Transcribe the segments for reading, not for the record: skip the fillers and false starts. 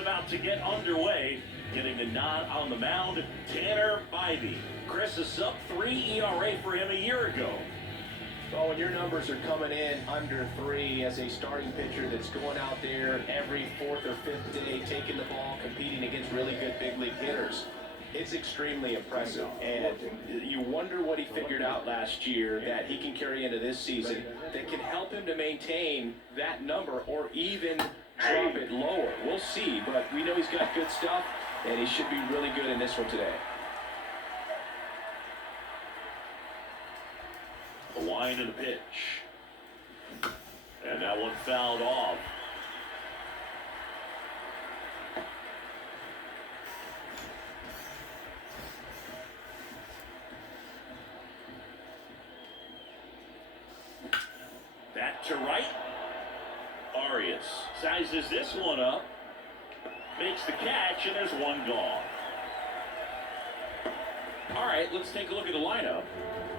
about to get underway. Getting the nod on the mound, Tanner Bybee. Chris, a sub-3 ERA for him a year ago. Well, when your numbers are coming in under 3 as a starting pitcher that's going out there every 4th or 5th day, taking the ball, competing against really good big league hitters, it's extremely impressive. And you wonder what he figured out last year that he can carry into this season that can help him to maintain that number or even drop it lower. We'll see, but we know he's got good stuff, and he should be really good in this one today. A line and a pitch. And that one fouled off. Back to right. Arias sizes this one up. Makes the catch, and there's one gone. All right, let's take a look at the lineup.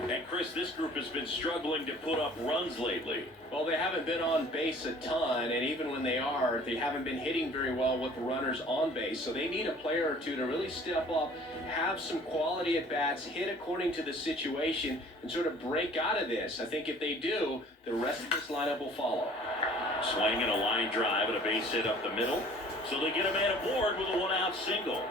And Chris, this group has been struggling to put up runs lately. Well, they haven't been on base a ton, and even when they are, they haven't been hitting very well with runners on base. So they need a player or two to really step up, have some quality at bats, hit according to the situation, and sort of break out of this. I think if they do, the rest of this lineup will follow. Swinging a line drive and a base hit up the middle. So they get a man aboard with a one-out single.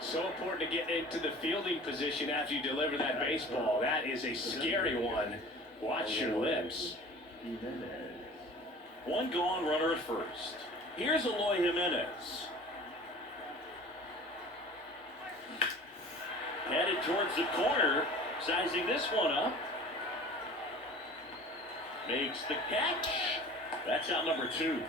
So important to get into the fielding position after you deliver that baseball. That is a scary one. Watch your lips. One gone, runner at first. Here's Eloy Jimenez. Headed towards the corner, sizing this one up. Makes the catch. That's out number 2.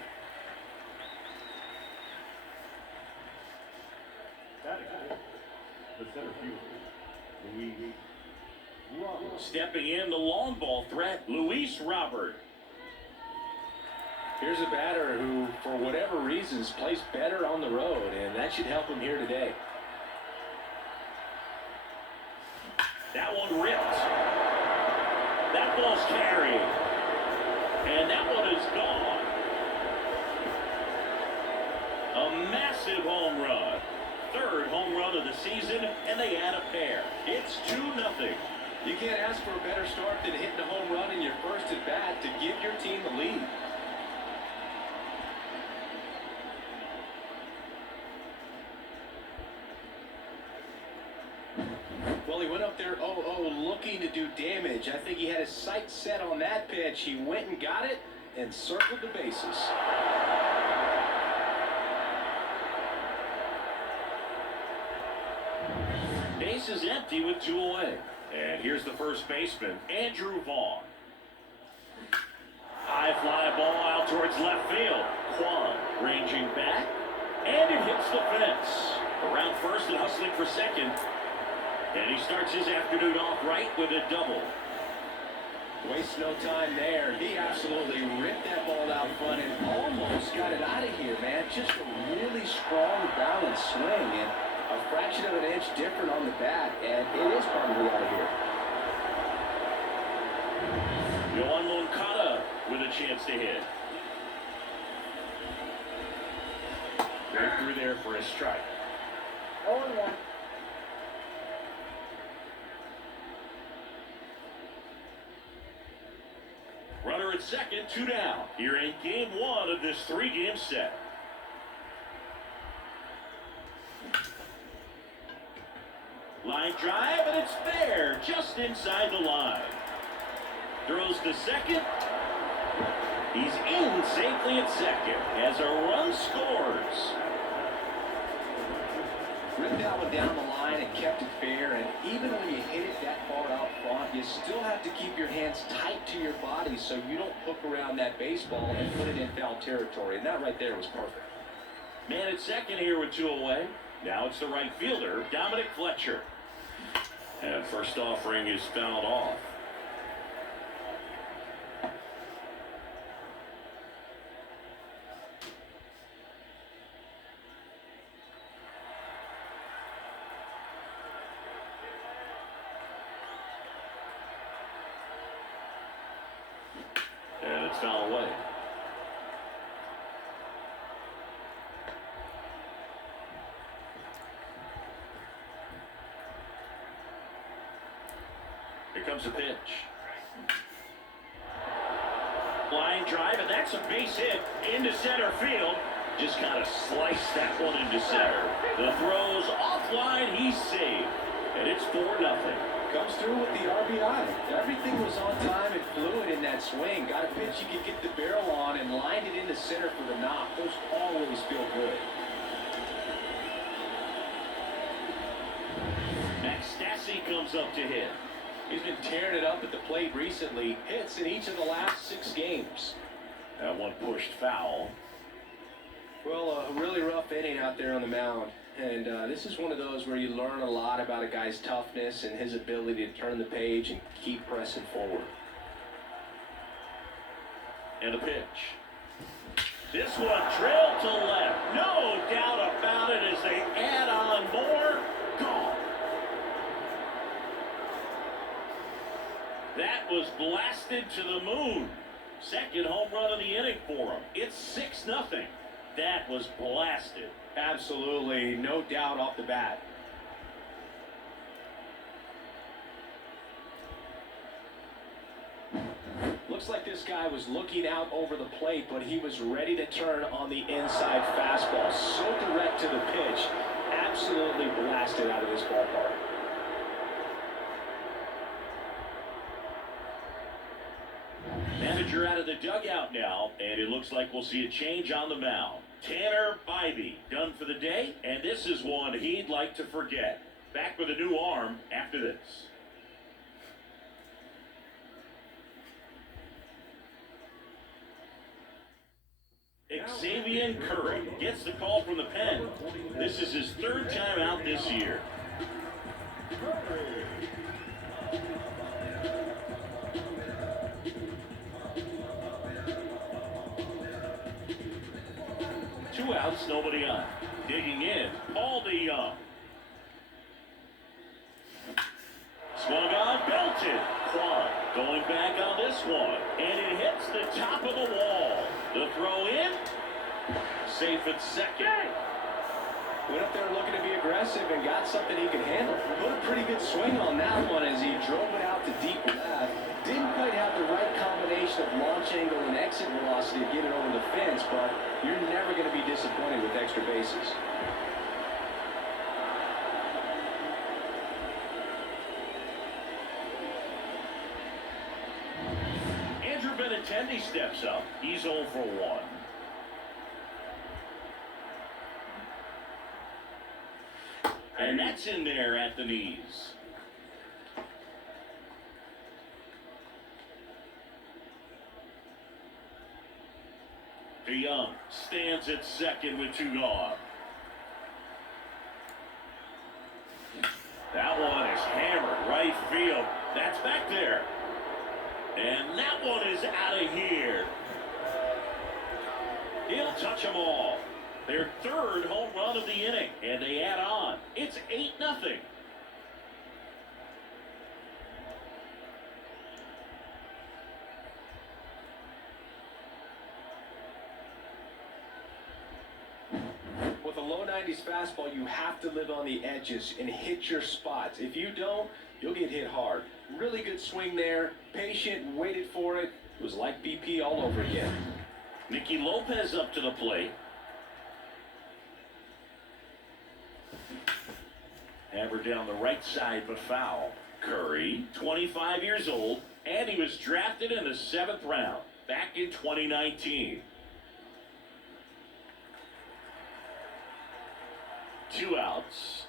Stepping in, the long ball threat, Luis Robert. Here's a batter who, for whatever reasons, plays better on the road, and that should help him here today. That one ripped. That ball's carried. And that one is gone. A massive home run. 3rd home run of the season, and they add a pair. It's 2-0. You can't ask for a better start than hitting a home run in your first at bat to give your team the lead. Well, he went up there 0-0 looking to do damage. I think he had his sights set on that pitch. He went and got it and circled the bases. Base is empty with 2 away. And here's the first baseman, Andrew Vaughn. High fly ball out towards left field. Kwan ranging back, and it hits the fence. Around first and hustling for second. And he starts his afternoon off right with a double. Wastes no time there. He absolutely ripped that ball out front and almost got it out of here, man. Just a really strong, balanced swing. And a fraction of an inch different on the bat, and it is probably out of here. Yohan Moncada with a chance to hit. Right through there for a strike. 0-1. Runner at second, 2 down. Here in game 1 of this 3-game set. Line drive, and it's there, just inside the line. Throws to second. He's in safely at second as a run scores. Ripped that one down the line and kept it fair, and even when you hit it that far out front, you still have to keep your hands tight to your body so you don't hook around that baseball and put it in foul territory, and that right there was perfect. Man at second here with 2 away. Now it's the right fielder, Dominic Fletcher. And first offering is fouled off. And it's foul away. Here comes the pitch. Line drive, and that's a base hit into center field. Just kind of sliced that one into center. The throw's offline, he's saved. And it's 4-0. Comes through with the RBI. Everything was on time and fluid in that swing. Got a pitch you could get the barrel on and lined it into center for the knock. Those always feel good. Max Stassi comes up to hit. He's been tearing it up at the plate recently. Hits in each of the last 6 games. That one pushed foul. Well, a really rough inning out there on the mound. And this is one of those where you learn a lot about a guy's toughness and his ability to turn the page and keep pressing forward. And a pitch. This one drilled to left. No doubt about it as they add on more. Gone. That was blasted to the moon. Second home run of the inning for him. It's 6-0. That was blasted. Absolutely, no doubt off the bat. Looks like this guy was looking out over the plate, but he was ready to turn on the inside fastball. So direct to the pitch, absolutely blasted out of this ballpark. Manager out of the dugout now, and it looks like we'll see a change on the mound. Tanner Bybee done for the day, and this is one he'd like to forget. Back with a new arm after this. Xavier Curry gets the call from the pen. This is his 3rd time out this year. Two outs, nobody on. Digging in, Paul DeYoung. Swung on, belted. Quan going back on this one. And it hits the top of the wall. The throw in. Safe at second. Went up there looking to be aggressive and got something he could handle. Put a pretty good swing on that one as he drove it out to deep left. Didn't quite have the right combination of launch angle and exit velocity to get it over the fence, but you're never going to be disappointed with extra bases. Andrew Benintendi steps up. He's 0 for 1. And that's in there at the knees. DeYoung stands at second with 2 gone. That one is hammered right field. That's back there. And that one is out of here. He'll touch them all. Their 3rd home run of the inning, and they add on. It's 8-0. With a low 90s fastball, you have to live on the edges and hit your spots. If you don't, you'll get hit hard. Really good swing there. Patient, waited for it. It was like BP all over again. Nicky Lopez up to the plate. Hammer down the right side, but foul. Curry, 25 years old, and he was drafted in the 7th round back in 2019. 2 outs.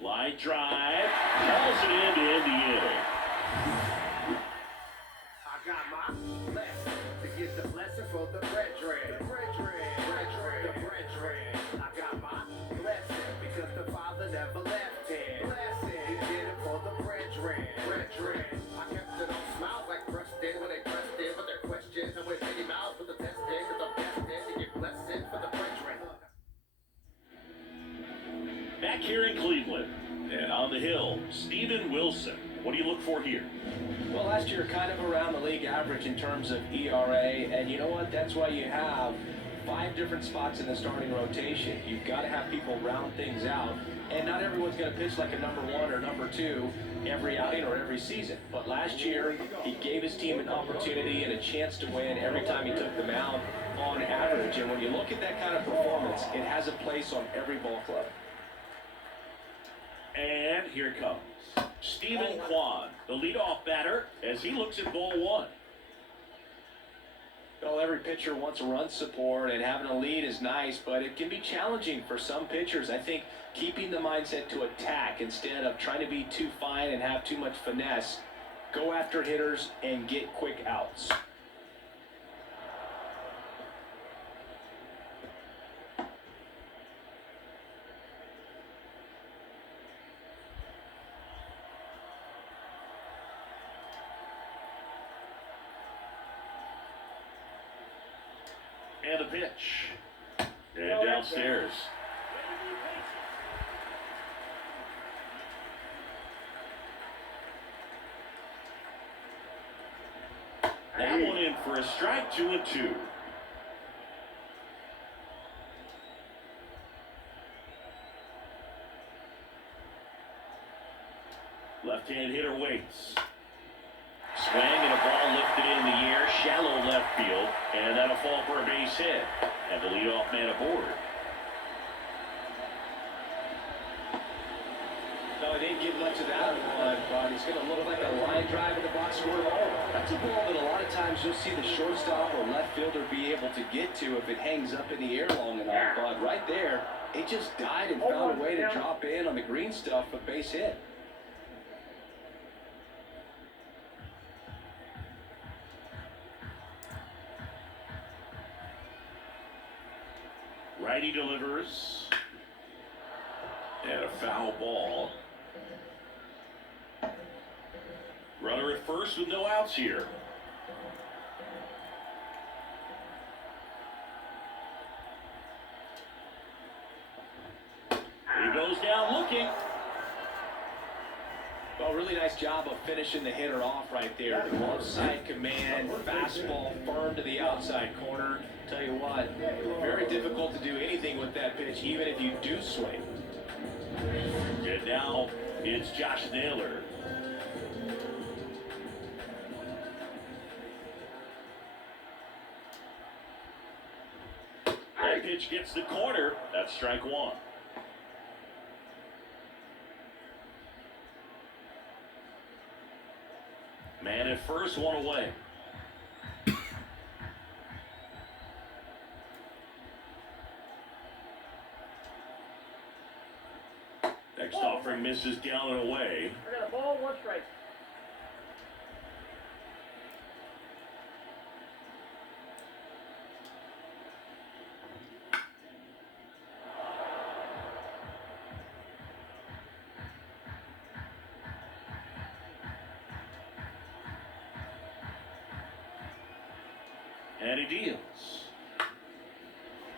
Line drive, calls it in to end the inning. I got my blessing to get the blessing for the brethren. The brethren. I got my blessing because the Father never left him. Blessing, he did it for the brethren. I kept it on smiles like Preston when they pressed in with their questions and with many mouths with the testing because I'm destined to get blessings for the brethren. Back here in Cleveland, and on the hill, Steven Wilson. What do you look for here? Well, last year kind of around the league average in terms of ERA, and you know what? That's why you have 5 different spots in the starting rotation. You've got to have people round things out, and not everyone's going to pitch like a number 1 or number 2 every outing or every season. But last year, he gave his team an opportunity and a chance to win every time he took the mound on average. And when you look at that kind of performance, it has a place on every ball club. And here comes Stephen Kwan, the leadoff batter, as he looks at ball 1. Well, every pitcher wants a run support, and having a lead is nice, but it can be challenging for some pitchers. I think keeping the mindset to attack instead of trying to be too fine and have too much finesse, go after hitters and get quick outs. And a pitch. And downstairs. That one in for a strike, 2-2. Left-hand hitter waits. Swing and a ball lifted in the air, shallow left field, and that'll fall for a base hit. And the leadoff man aboard. No, he didn't get much of that one, but it's going to look like a line drive in the box score home. That's a ball that a lot of times you'll see the shortstop or left fielder be able to get to if it hangs up in the air long enough. But right there, it just died and found a way to drop in on the green stuff, a base hit. Righty delivers. And a foul ball. Runner at first with no outs here. He goes down looking. Well, really nice job of finishing the hitter off right there. The glove side command, fastball firm to the outside corner. Tell you what, very difficult to do anything with that pitch, even if you do swing. And now it's Josh Naylor. That pitch gets the corner. That's strike 1. Man at first, one away. Next offering misses down and away. I got a ball, 1 strike. And he deals.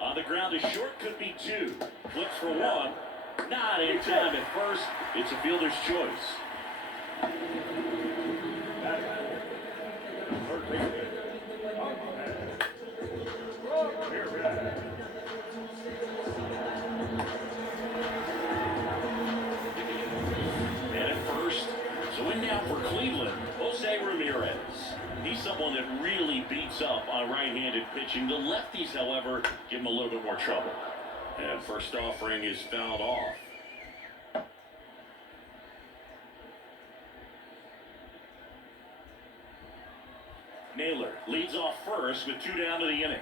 On the ground, a short could be 2. Flips for 1. Not in time at first. It's a fielder's choice. And at first, so in now for Cleveland, Jose Ramirez. He's someone that really beats up on right-handed pitching. The lefties, however, give him a little bit more trouble. And first offering is fouled off. Naylor leads off first with 2 down to the inning.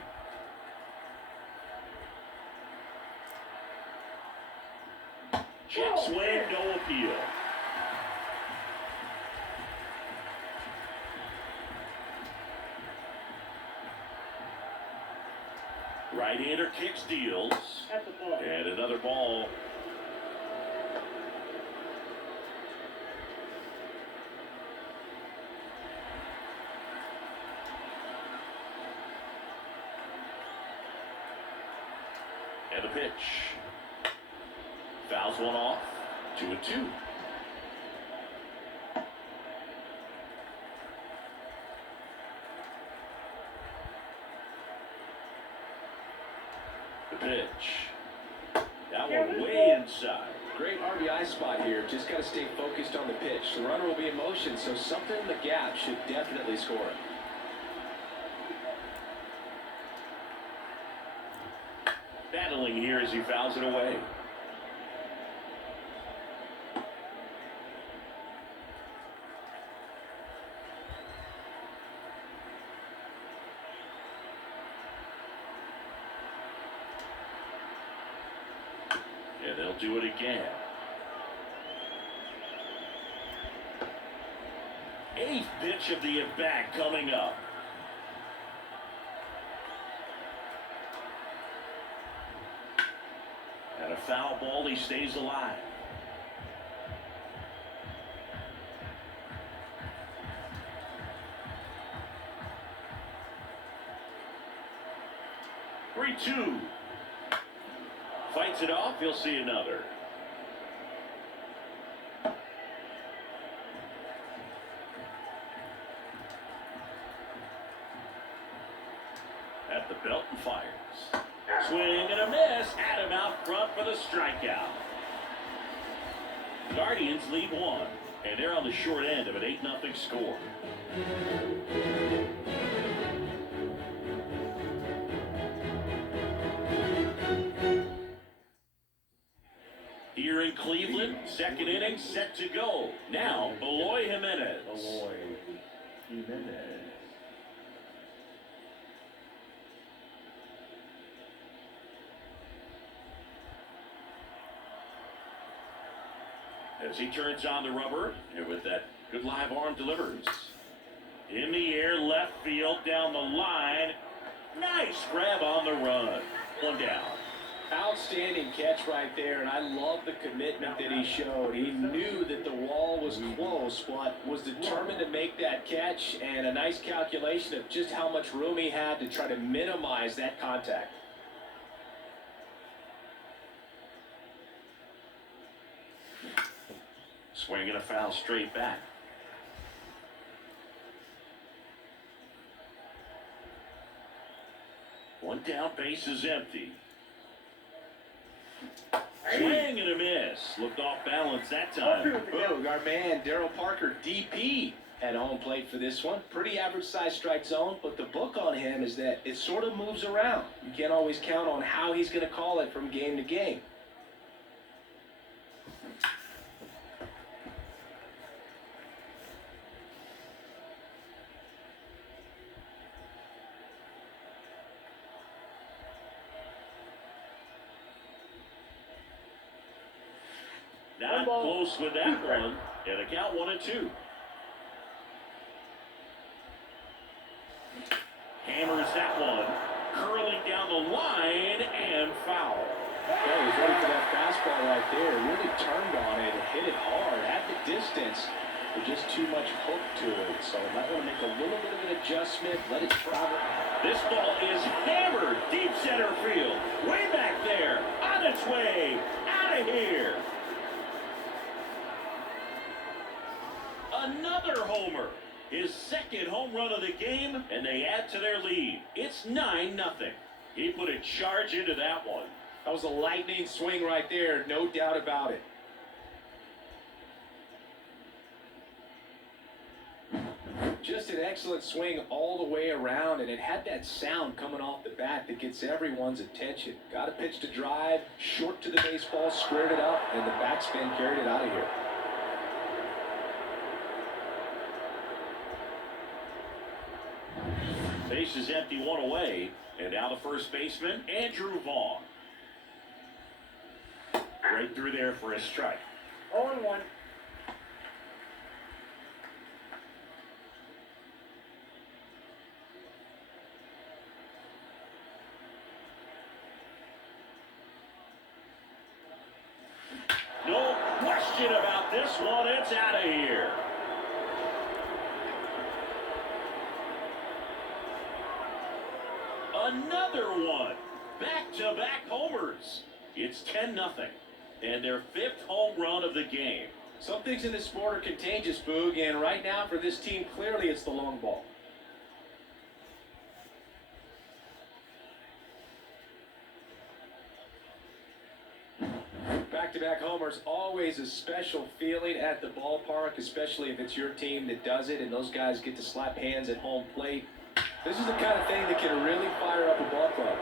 Check swing, no appeal. Right-hander kicks, deals. That's a ball. And another ball. And the pitch. Fouls one off. 2-2. right-hand side. Great RBI spot here. Just got to stay focused on the pitch. The runner will be in motion, so something in the gap should definitely score. Battling here as he fouls it away. Yeah, they'll do it again. 8th pitch of the at-bat coming up. And a foul ball, he stays alive. Three-two. Fights it off, he'll see another. At the belt and fires. Swing and a miss. Had him out front for the strikeout. Guardians lead 1, and they're on the short end of an 8-0 score. Here in Cleveland, second inning set to go. Now, Eloy Jimenez. As he turns on the rubber, and with that good live arm delivers. In the air, left field, down the line. Nice grab on the run. One down. Outstanding catch right there, and I love the commitment that he showed. He knew that the wall was close, but was determined to make that catch, and a nice calculation of just how much room he had to try to minimize that contact. Swing and a foul straight back. One down, base is empty. Swing and a miss. Looked off balance that time. Boog, our man Daryl Parker, DP, at home plate for this one. Pretty average size strike zone, but the book on him is that it sort of moves around. You can't always count on how he's going to call it from game to game. Not close with that one. And the count 1-2. Hammers that one. Curling down the line and foul. Yeah, he was ready for that fastball right there. Really turned on it and hit it hard at the distance. But just too much hook to it. So might want to make a little bit of an adjustment. Let it travel. This ball is hammered deep center field. Way back there. On its way. Out of here. Another homer. His second home run of the game, and they add to their lead. It's 9-0. He put a charge into that one. That was a lightning swing right there, no doubt about it. Just an excellent swing all the way around, and it had that sound coming off the bat that gets everyone's attention. Got a pitch to drive, short to the baseball, squared it up, and the backspin carried it out of here. Base is empty, one away, and now the first baseman, Andrew Vaughn. Right through there for a strike. 0-1. No question about this one. It's out of here. Another one. Back-to-back homers. It's 10-0. And their 5th home run of the game. Some things in this sport are contagious, Boog, and right now for this team, clearly it's the long ball. Back to back-to-back homers, always a special feeling at the ballpark, especially if it's your team that does it and those guys get to slap hands at home plate. This is the kind of thing that can really fire up a ball club.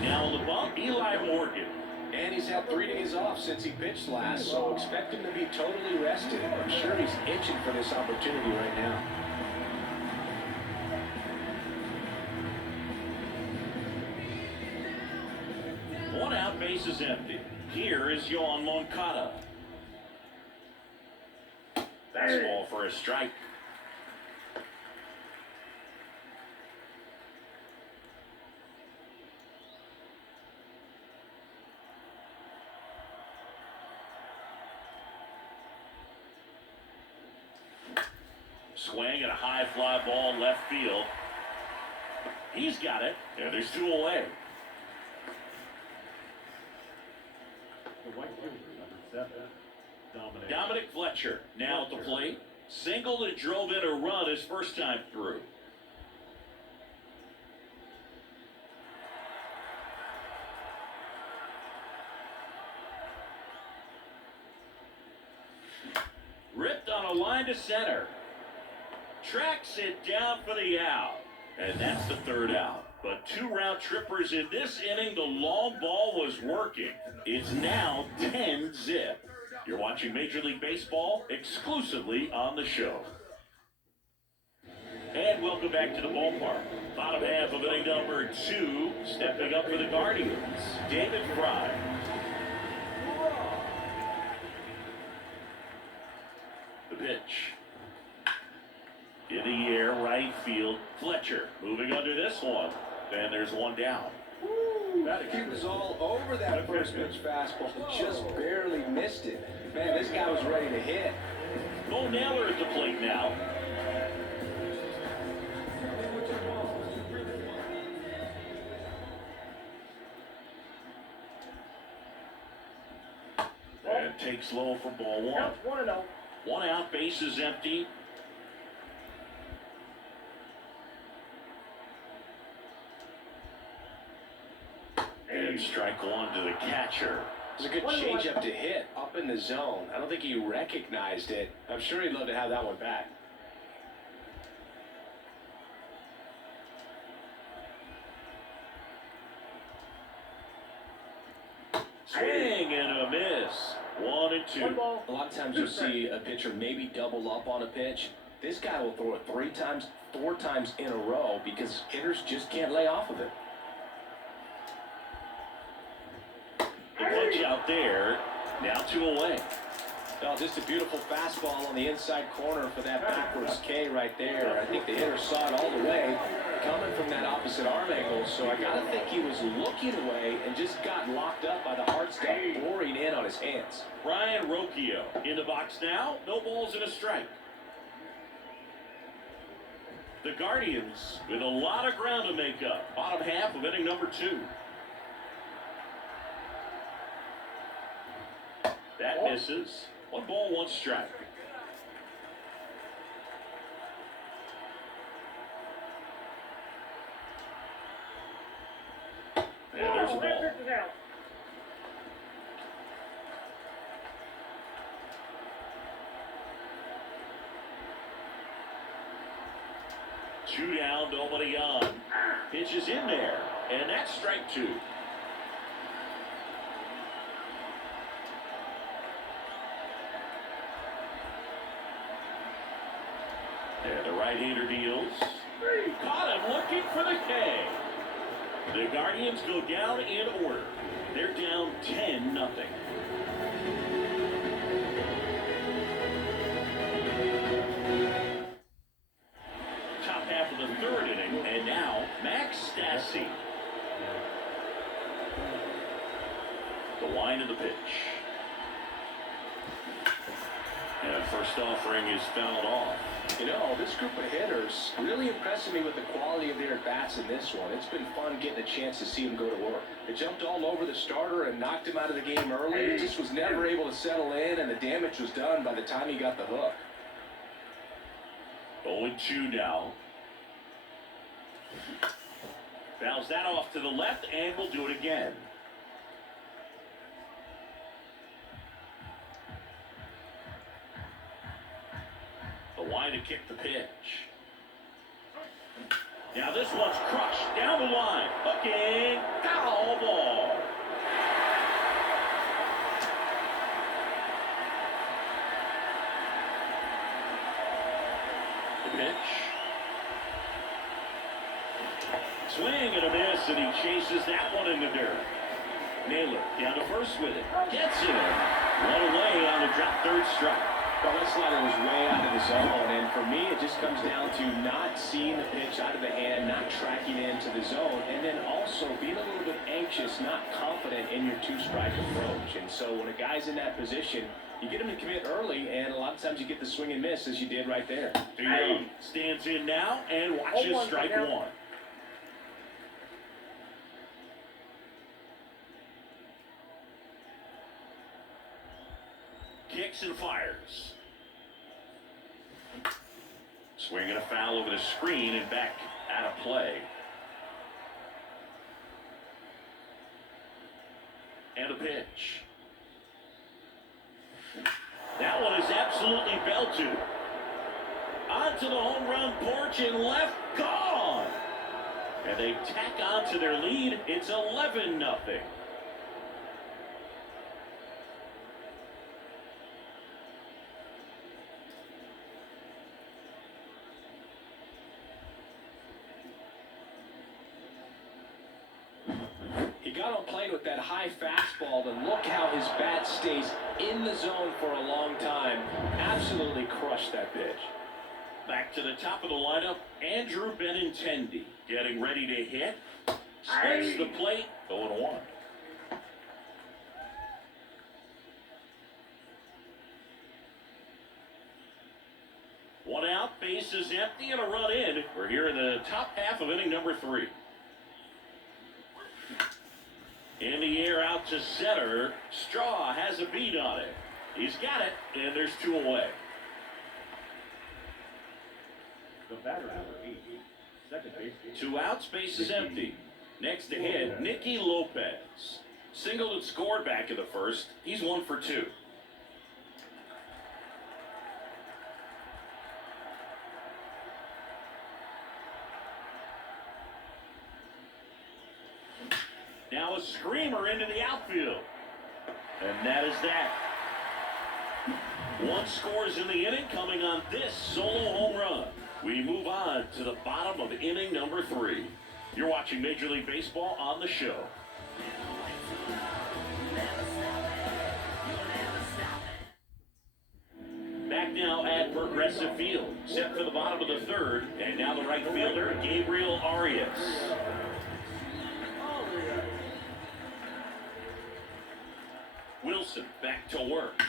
Now on the bump, Eli Morgan. And he's had 3 days off since he pitched last, so expect him to be totally rested. I'm sure he's itching for this opportunity right now. One out, base is empty. Here is Yohan Moncada. Fastball for a strike. Swing at a high fly ball left field. He's got it. And there's 2 away. Dominic Fletcher now at the plate. Single that drove in a run his first time through. Ripped on a line to center. Tracks it down for the out. And that's the 3rd out. But 2 round trippers in this inning. The long ball was working. It's now 10-zip. You're watching Major League Baseball exclusively on the show. And welcome back to the ballpark. Bottom half of inning number 2. Stepping up for the Guardians, David Fry. The pitch. In the air, right field. Fletcher moving under this one. And there's 1 down. He was all over that first pitch fastball, just barely missed it. Man, this guy was ready to hit. Bo Naylor at the plate now. And takes low for ball 1. Counts 1-0. 1 out, base is empty. And strike 1 to the catcher. It was a good changeup to hit up in the zone. I don't think he recognized it. I'm sure he'd love to have that one back. Swing and a miss. 1-2. 1 ball. A lot of times you'll see a pitcher maybe double up on a pitch. This guy will throw it 3 times, 4 times in a row because hitters just can't lay off of it. The punch out there. Now 2 away. Well, just a beautiful fastball on the inside corner for that backwards K right there. I think the hitter saw it all the way coming from that opposite arm angle, so I gotta think he was looking away and just got locked up by the hard stuff boring in on his hands. Ryan Rocchio in the box now. No balls and a strike. The Guardians with a lot of ground to make up. Bottom half of inning number 2. That misses. 1 ball, 1 strike. And there's a ball. That pitch is out. Two down, nobody on. Pitch is in there, and that's strike 2. And the right-hander deals. Caught him looking for the K. The Guardians go down in order. They're down 10-0. Top half of the 3rd inning, and now Max Stassi. The line of the pitch. And first offering is fouled off. You know, this group of hitters really impressing me with the quality of their at-bats in this one. It's been fun getting a chance to see them go to work. They jumped all over the starter and knocked him out of the game early. He just was never able to settle in, and the damage was done by the time he got the hook. 0-2 now. Fouls that off to the left, and will do it again. The line to kick the pitch. Now this one's crushed down the line. Hooking. Foul ball. The pitch. Swing and a miss, and he chases that one in the dirt. Naylor down to first with it. Gets it. One away on a drop third strike. Well, that slider was way out of the zone, and for me, it just comes down to not seeing the pitch out of the hand, not tracking into the zone, and then also being a little bit anxious, not confident in your two-strike approach. And so when a guy's in that position, you get him to commit early, and a lot of times you get the swing and miss, as you did right there. DeYoung stands in now and watches strike one. Kicks and fires. Swinging a foul over the screen and back out of play. And a pitch. That one is absolutely belted. Onto the home run porch and left, gone. And they tack on to their lead. It's 11-0. Got on plane with that high fastball, and look how his bat stays in the zone for a long time. Absolutely crushed that pitch. Back to the top of the lineup, Andrew Benintendi getting ready to hit. Splits the plate, 0-1. One out, base is empty, and a run in. We're here in the top half of inning number 3. In the air out to center. Straw has a beat on it. He's got it, and there's 2 away. The batter number 8, second base. 2 outs, base is empty. Next to hit, Nicky Lopez. Singled and scored back in the first. He's 1 for 2. Now a screamer into the outfield. And that is that. 1 scores in the inning coming on this solo home run. We move on to the bottom of inning number 3. You're watching Major League Baseball on the show. Back now at Prgressive Field. Set for the bottom of the 3rd. And now the right fielder, Gabriel Arias. Wilson back to work.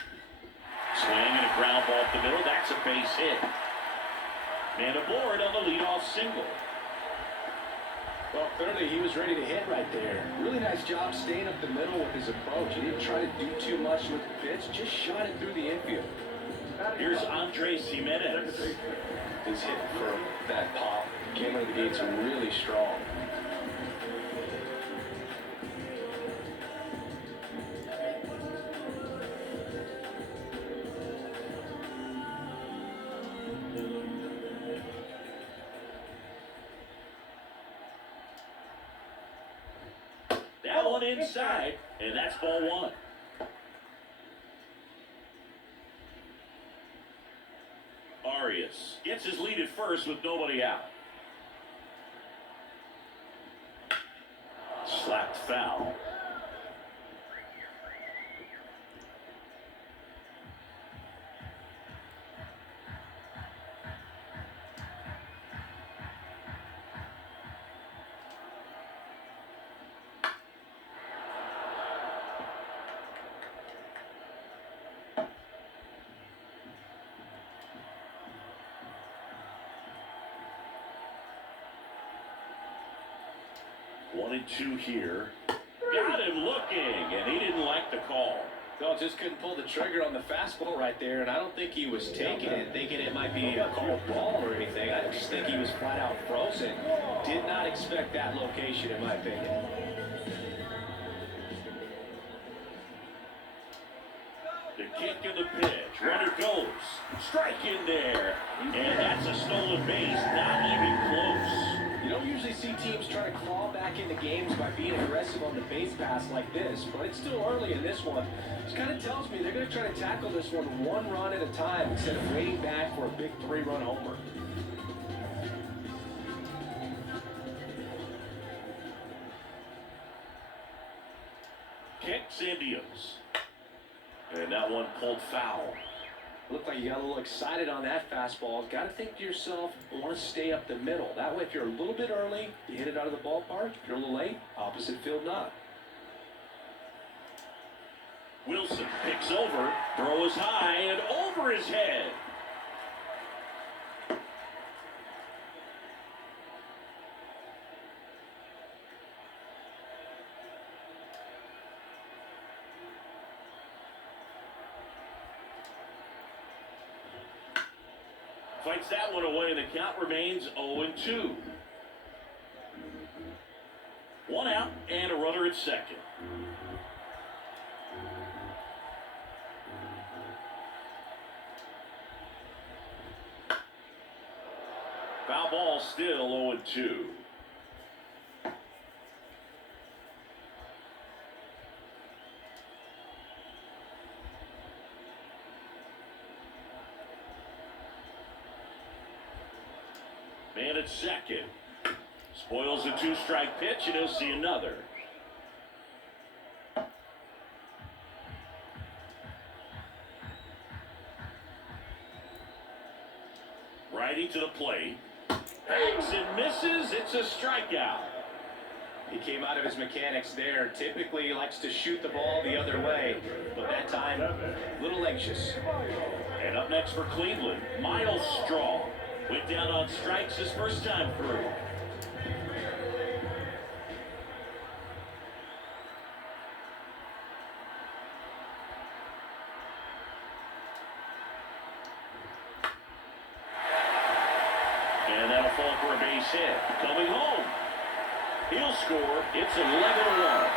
Swing and a ground ball up the middle. That's a base hit. Man aboard on the leadoff single. Well, clearly he was ready to hit right there. Really nice job staying up the middle with his approach. He didn't try to do too much with the pitch, just shot it through the infield. Here's Andres Jimenez. His hit for that pop came out of the gates really strong. That one inside, and that's ball 1. Arias gets his lead at first with nobody out. Slapped foul. One and two here. Got him looking, and he didn't like the call. Well, just couldn't pull the trigger on the fastball right there, and I don't think he was taking it, thinking it might be a called ball or anything. I just think he was flat out frozen. Did not expect that location, in my opinion. The kick and the pitch. Runner goes. Strike in there. And that's a stolen base. Not even close. You don't usually see teams try to claw back into games by being aggressive on the base pass like this, but it's still early in this one. This kind of tells me they're going to try to tackle this one run at a time instead of waiting back for a big 3-run homer. Kicks and deals. And that one pulled foul. Looked like you got a little excited on that fastball. Got to think to yourself, I want to stay up the middle. That way, if you're a little bit early, you hit it out of the ballpark. If you're a little late, opposite field not. Wilson picks over, throws high and over his head. Fights that one away, and the count remains 0-2. One out and a runner at second. Foul ball, still 0-2. Man at second. Spoils a 2-strike pitch, and he'll see another. Righty to the plate. Hangs and misses. It's a strikeout. He came out of his mechanics there. Typically, he likes to shoot the ball the other way, but that time, a little anxious. And up next for Cleveland, Miles Straw. Went down on strikes his first time through. And that'll fall for a base hit. Coming home. He'll score. It's 11-1.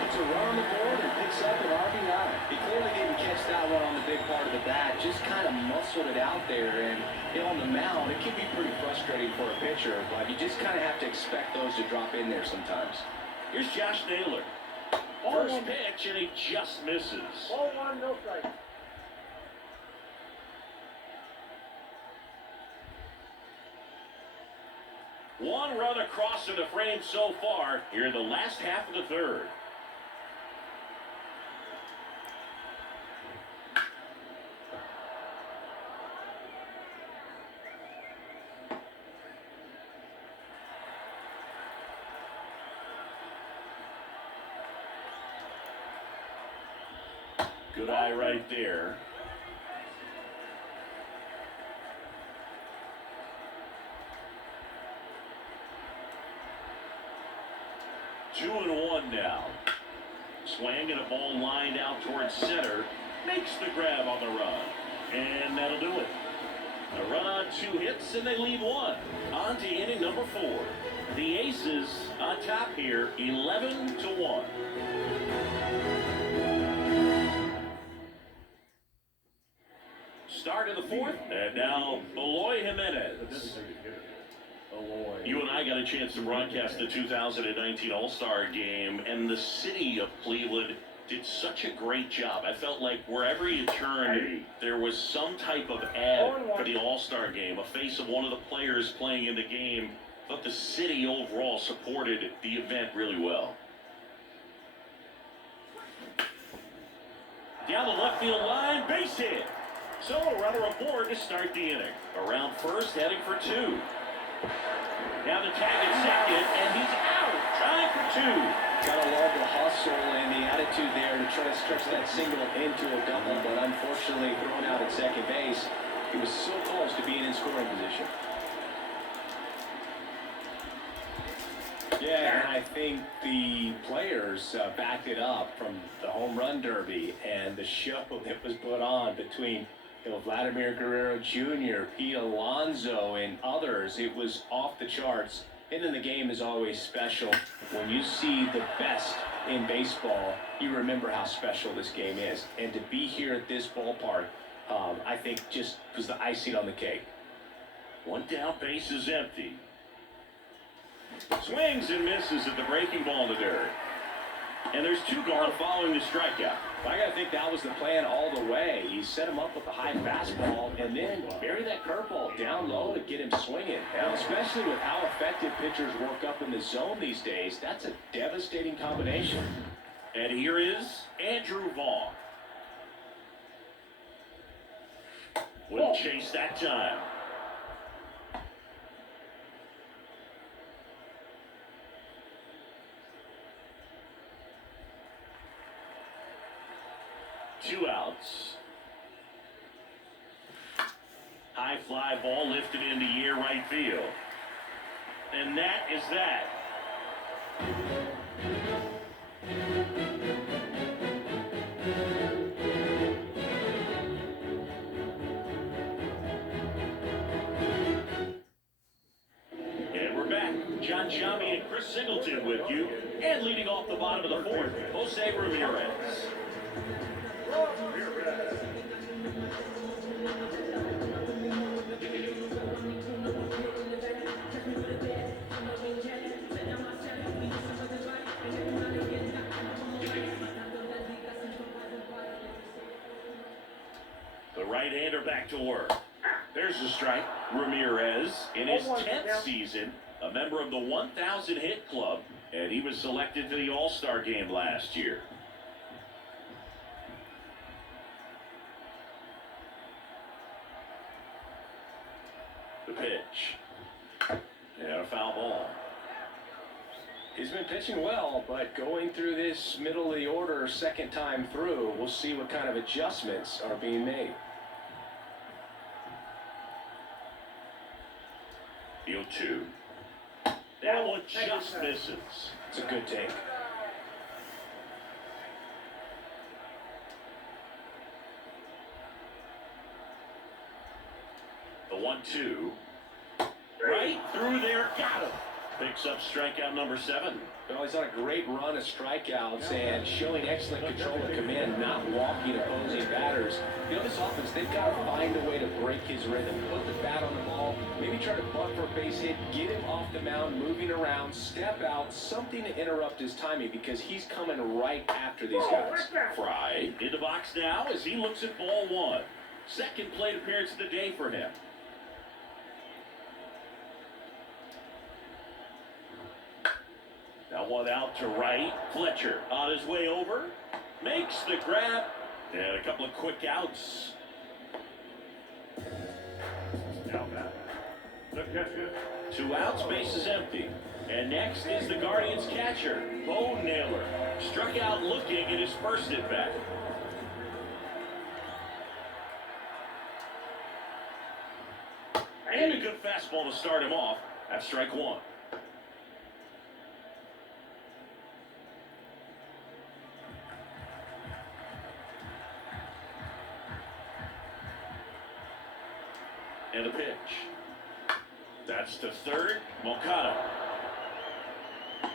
Puts a run on the board and picks up an RBI. He clearly didn't catch that one on the big part of the bat, just kind of muscled it out there. And on the mound, it can be pretty frustrating for a pitcher, but you just kind of have to expect those to drop in there sometimes. Here's Josh Naylor. First pitch, and he just misses. 0-1, no strike. One run across in the frame so far here in the last half of the third. Good eye right there. Two and one now. Swing and a ball lined out towards center. Makes the grab on the run. And that'll do it. A run on 2 hits, and they lead one. On to inning number 4. The Aces on top here, 11-1. Start of the 4th, and now Eloy Jimenez. You and I got a chance to broadcast the 2019 All-Star Game, and the city of Cleveland did such a great job. I felt like wherever you turned, there was some type of ad for the All-Star Game, a face of one of the players playing in the game. I thought the city overall supported the event really well. Down the left field line, base hit. So a runner aboard to start the inning. Around first, heading for 2. Now the tag at second, and he's out. Trying for 2. Gotta love the hustle and the attitude there to try to stretch that single into a double, but unfortunately thrown out at second base. He was so close to being in scoring position. Yeah, and I think the players backed it up from the home run derby and the show that was put on between Vladimir Guerrero Jr., Pete Alonso, and others. It was off the charts. Hitting the game is always special. When you see the best in baseball, you remember how special this game is. And to be here at this ballpark, I think just was the icing on the cake. One down, base is empty. Swings and misses at the breaking ball to dirt. And there's two gone following the strikeout. I gotta think that was the plan all the way. He set him up with a high fastball and then bury that curveball down low to get him swinging. Now, especially with how effective pitchers work up in the zone these days, that's a devastating combination. And here is Andrew Vaughn. Wouldn't chase that time. Two outs. High fly ball lifted into near right field. And that is that. And we're back. John Sciambi and Chris Singleton with you. And leading off the bottom of the fourth, Jose Ramirez. The right-hander back to work. There's the strike. Ramirez, in his 10th season, a member of the 1,000 hit club, and he was selected to the All-Star game last year. The pitch. And a foul ball. He's been pitching well, but going through this middle of the order second time through, we'll see what kind of adjustments are being made. Field 2. That one just misses. It's a good take. The 1-2. Right through there. Got him. Picks up strikeout number 7. Well, he's on a great run of strikeouts and showing excellent control and command, not walking opposing batters. This offense, they've got to find a way to break his rhythm, put the bat on the ball, maybe try to bunt for a base hit, get him off the mound, moving around, step out, something to interrupt his timing because he's coming right after these guys. Fry in the box now as he looks at ball 1. Second plate appearance of the day for him. Now one out to right. Fletcher on his way over. Makes the grab. And a couple of quick outs. Now back. The catcher. 2 outs, base is empty. And next is the Guardians catcher, Bo Naylor. Struck out looking at his first at bat. And a good fastball to start him off. That's strike 1. And a pitch. That's the third. Moncada.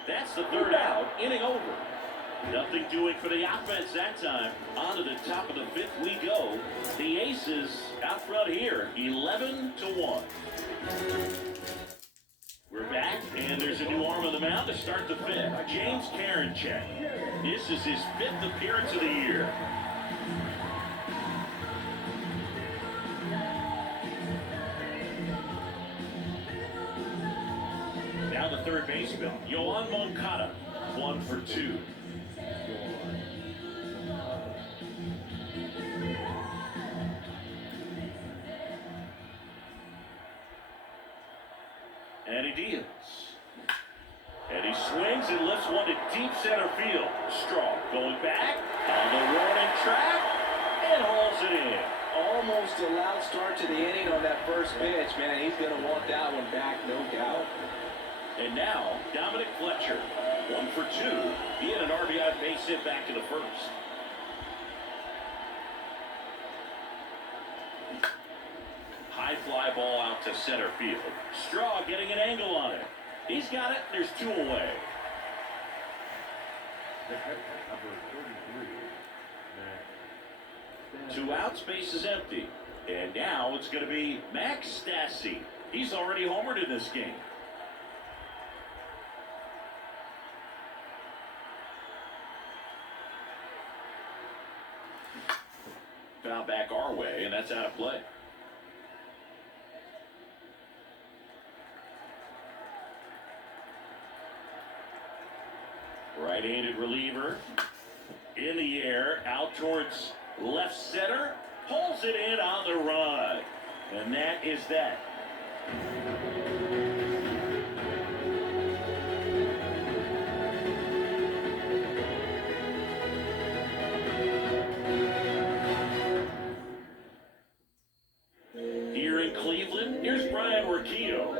That's the third out. Inning over. Nothing doing for the offense that time. On to the top of the 5th we go. The Aces out front here, 11-1. We're back, and there's a new arm on the mound to start the 5th. James Karinchak. This is his 5th appearance of the year. Now the third baseman, Yoan Moncada, 1 for 2. And he deals. And he swings and lifts one to deep center field. Strong going back on the warning track and hauls it in. Almost a loud start to the inning on that first pitch, man. He's going to want that one back, no doubt. And now, Dominic Fletcher. pitcher. 1 for 2. He had an RBI base hit back in the first. High fly ball out to center field. Straw getting an angle on it. He's got it. There's 2 away. Number 33. Max. 2 outs, base is empty. And now it's going to be Max Stassi. He's already homered in this game. Foul back our way, and that's out of play. Right-handed reliever in the air, out towards left center, pulls it in on the run, and that is that. Here in Cleveland, here's Brian Urquijo.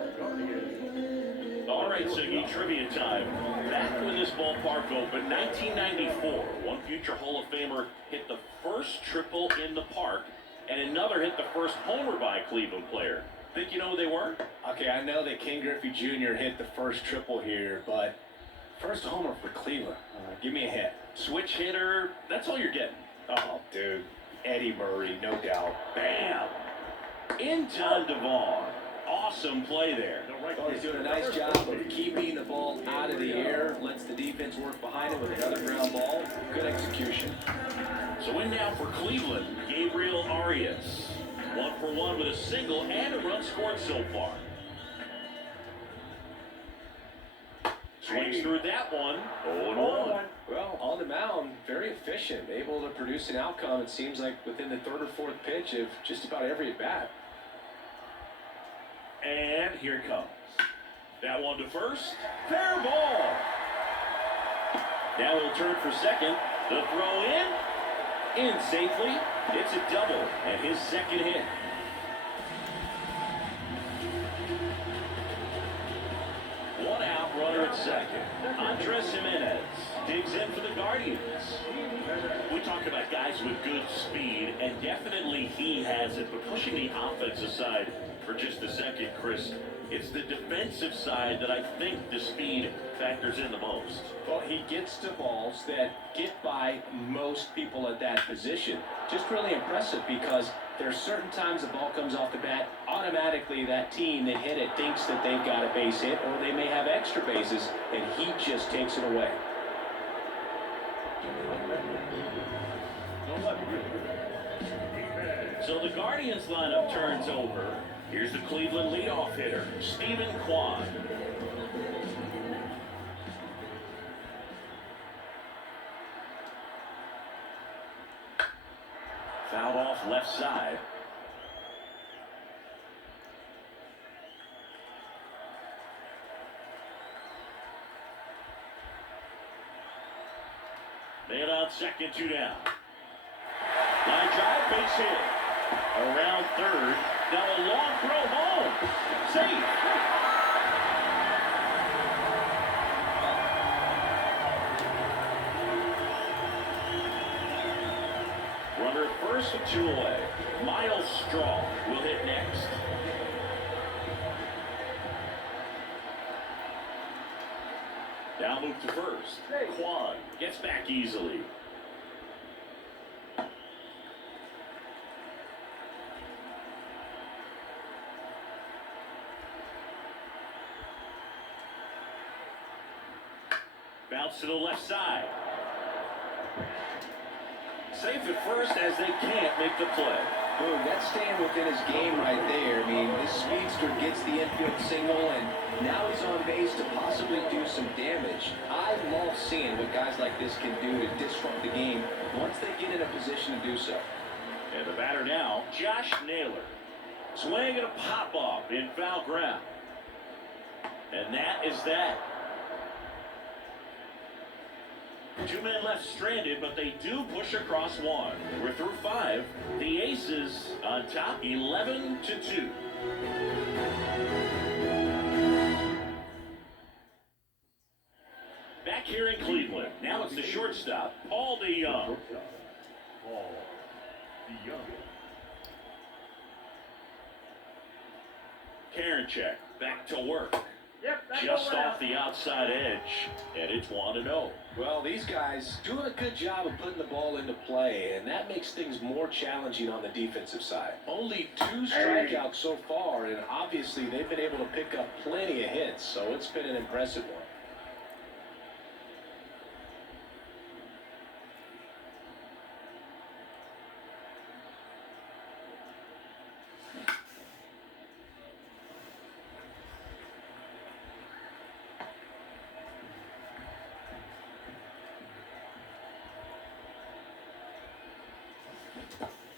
All right, Siggy, trivia time. Back when this ballpark opened, 1994, one future Hall of Famer hit the first triple in the park, and another hit the first homer by a Cleveland player. Think you know who they were? Okay, I know that Ken Griffey Jr. hit the first triple here, but first homer for Cleveland. Give me a hint. Switch hitter, that's all you're getting. Oh, dude. Eddie Murray, no doubt. Bam! Anton Devon. Awesome play there. Well, he's doing a nice job of keeping the ball out of the air, lets the defense work behind it with another ground ball. Good execution. So in now for Cleveland, Gabriel Arias. 1 for 1 with a single and a run scored so far. Swings through that one. 0-1. Well, on the mound, very efficient, able to produce an outcome, it seems like, within the 3rd or 4th pitch of just about every at-bat. And here it comes. That one to first. Fair ball. Now he'll turn for second. The throw in safely. It's a double and his second hit. One out, runner at second. Andres Jimenez digs in for the Guardians. We talk about guys with good speed, and definitely he has it. But pushing the offense aside for just a second, Chris, it's the defensive side that I think the speed factors in the most. Well, he gets to balls that get by most people at that position. Just really impressive because there's certain times the ball comes off the bat, automatically that team that hit it thinks that they've got a base hit or they may have extra bases, and he just takes it away. So the Guardians lineup turns over. Here's the Cleveland leadoff hitter, Stephen Kwan. Fouled off left side. Man on second, 2 down. Line drive, base hit. Around third. Now a long throw home. Safe. Runner at first with 2 away. Miles Straw will hit next. Now move to first. Kwan gets back easily. Bounce to the left side. Safe at first as they can't make the play. Boom, that's staying within his game right there. I mean, this speedster gets the infield single, and now he's on base to possibly do some damage. I love seeing what guys like this can do to disrupt the game once they get in a position to do so. And the batter now, Josh Naylor. Swing and a pop-off in foul ground. And that is that. 2 men left stranded, but they do push across 1. We're through 5. The Aces on top, 11-2. Back here in Cleveland, now it's the shortstop, Paul DeYoung. Paul DeYoung. Karinchak back to work. Yep, Just off the outside edge, and it's 1-0. Well, these guys doing a good job of putting the ball into play, and that makes things more challenging on the defensive side. Only 2 strikeouts so far, and obviously they've been able to pick up plenty of hits, so it's been an impressive one.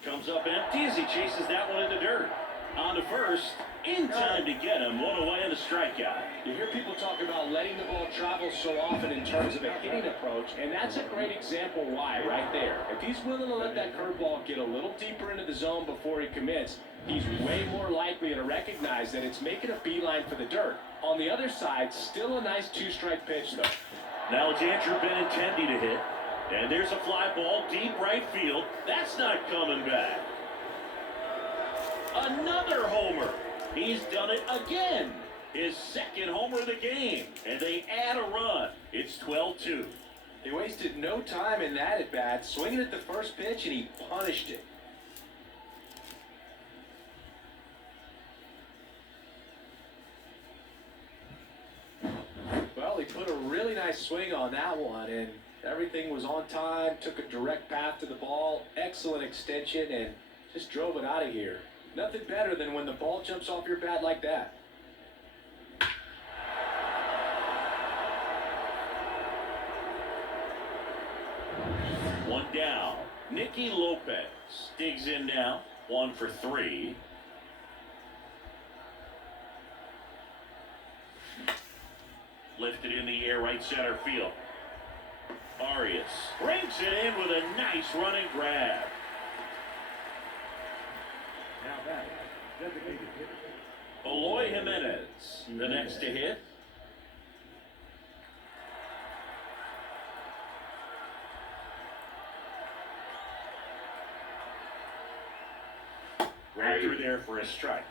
Comes up empty as he chases that one in the dirt. On to first, in time to get him, 1 away and a strikeout. You hear people talk about letting the ball travel so often in terms of a hitting approach, and that's a great example why right there. If he's willing to let that curveball get a little deeper into the zone before he commits, he's way more likely to recognize that it's making a beeline for the dirt. On the other side, still a nice 2-strike pitch though. Now it's Andrew Benintendi to hit. And there's a fly ball deep right field. That's not coming back. Another homer. He's done it again. His second homer of the game. And they add a run. It's 12-2. He wasted no time in that at bat, swinging at the first pitch, and he punished it. Well, he put a really nice swing on that one, and everything was on time, took a direct path to the ball, excellent extension, and just drove it out of here. Nothing better than when the ball jumps off your bat like that. One down. Nicky Lopez digs in now. 1 for 3. Lifted in the air, right center field. Arias brings it in with a nice running grab. Now that designated hitter. Eloy Jimenez, the next to hit. Right through there for a strike.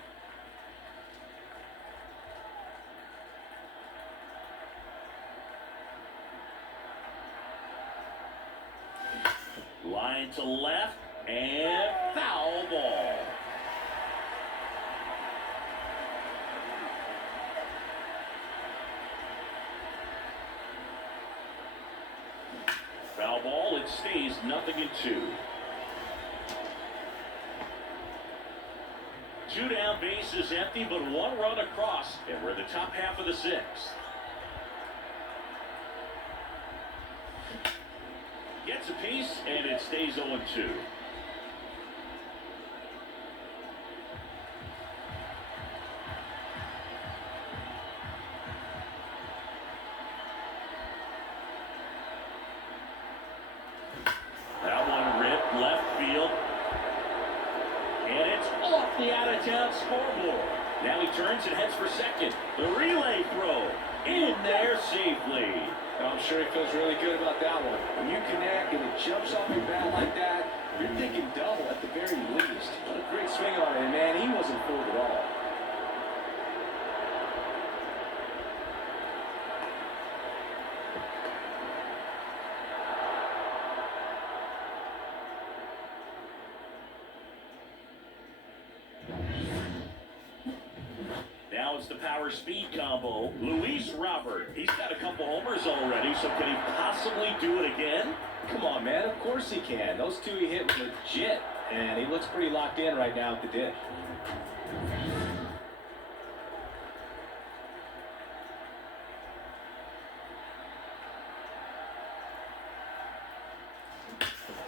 Line to left and foul ball. Foul ball, it stays 0-2. 2 down, bases empty, but 1 run across, and we're in the top half of the 6th. Gets a piece, and it stays 0-2. That one ripped left field. And it's off the out-of-town scoreboard. Now he turns and heads for second. The relay throw in there safely. I'm sure he feels really good about that one. When you connect and it jumps off your bat like that, you're thinking double at the very least. What a great swing on it, and man, he wasn't fooled at all. Now it's the power speed combo. Luis Robert, he's got a couple homers already, so can he possibly do it again? Come on, man, of course he can. Those 2 he hit were legit, and he looks pretty locked in right now at the dish.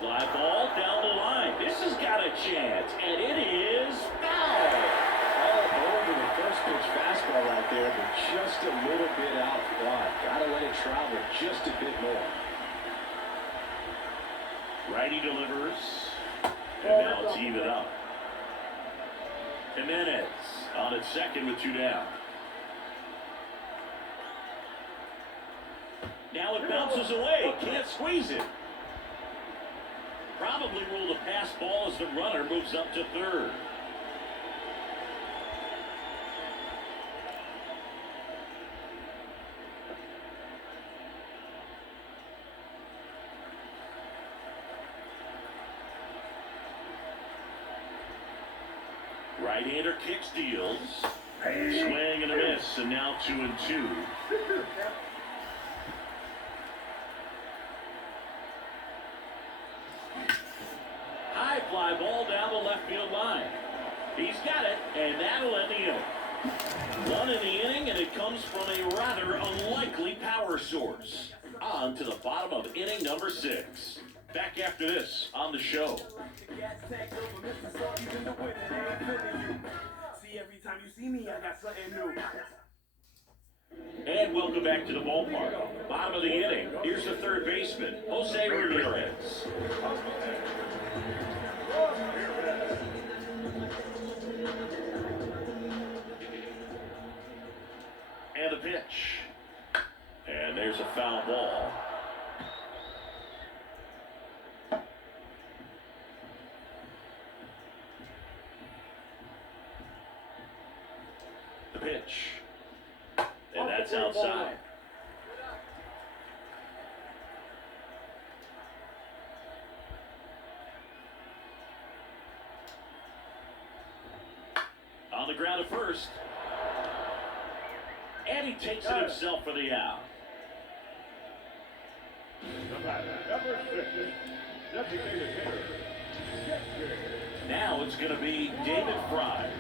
Fly ball down the line. This has got a chance, and it is foul. Over the first pitch fastball right there, but just a little bit out wide. Gotta let it travel just a bit more. Righty delivers, and now it's even up. Jimenez on at second with 2 down. Now it bounces away. Can't squeeze it. Probably ruled a pass ball as the runner moves up to third. Right-hander kicks, deals. Swing and a miss, and now 2-2. High fly ball down the left field line. He's got it, and that'll end the inning. One in the inning, and it comes from a rather unlikely power source. On to the bottom of inning number 6. Back after this on the show. See, every time you see me, I got something new. And welcome back to the ballpark. Bottom of the inning. Here's the third baseman, Jose Ramirez. And the pitch. And there's a foul ball. The pitch. And that's outside. On the ground at first. And he takes it himself for the out. Number 6, designated hitter. Now it's going to be David Fry.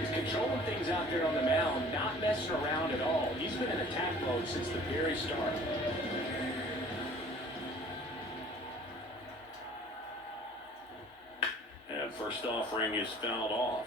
He's controlling things out there on the mound, not messing around at all. He's been in attack mode since the very start. And first offering is fouled off.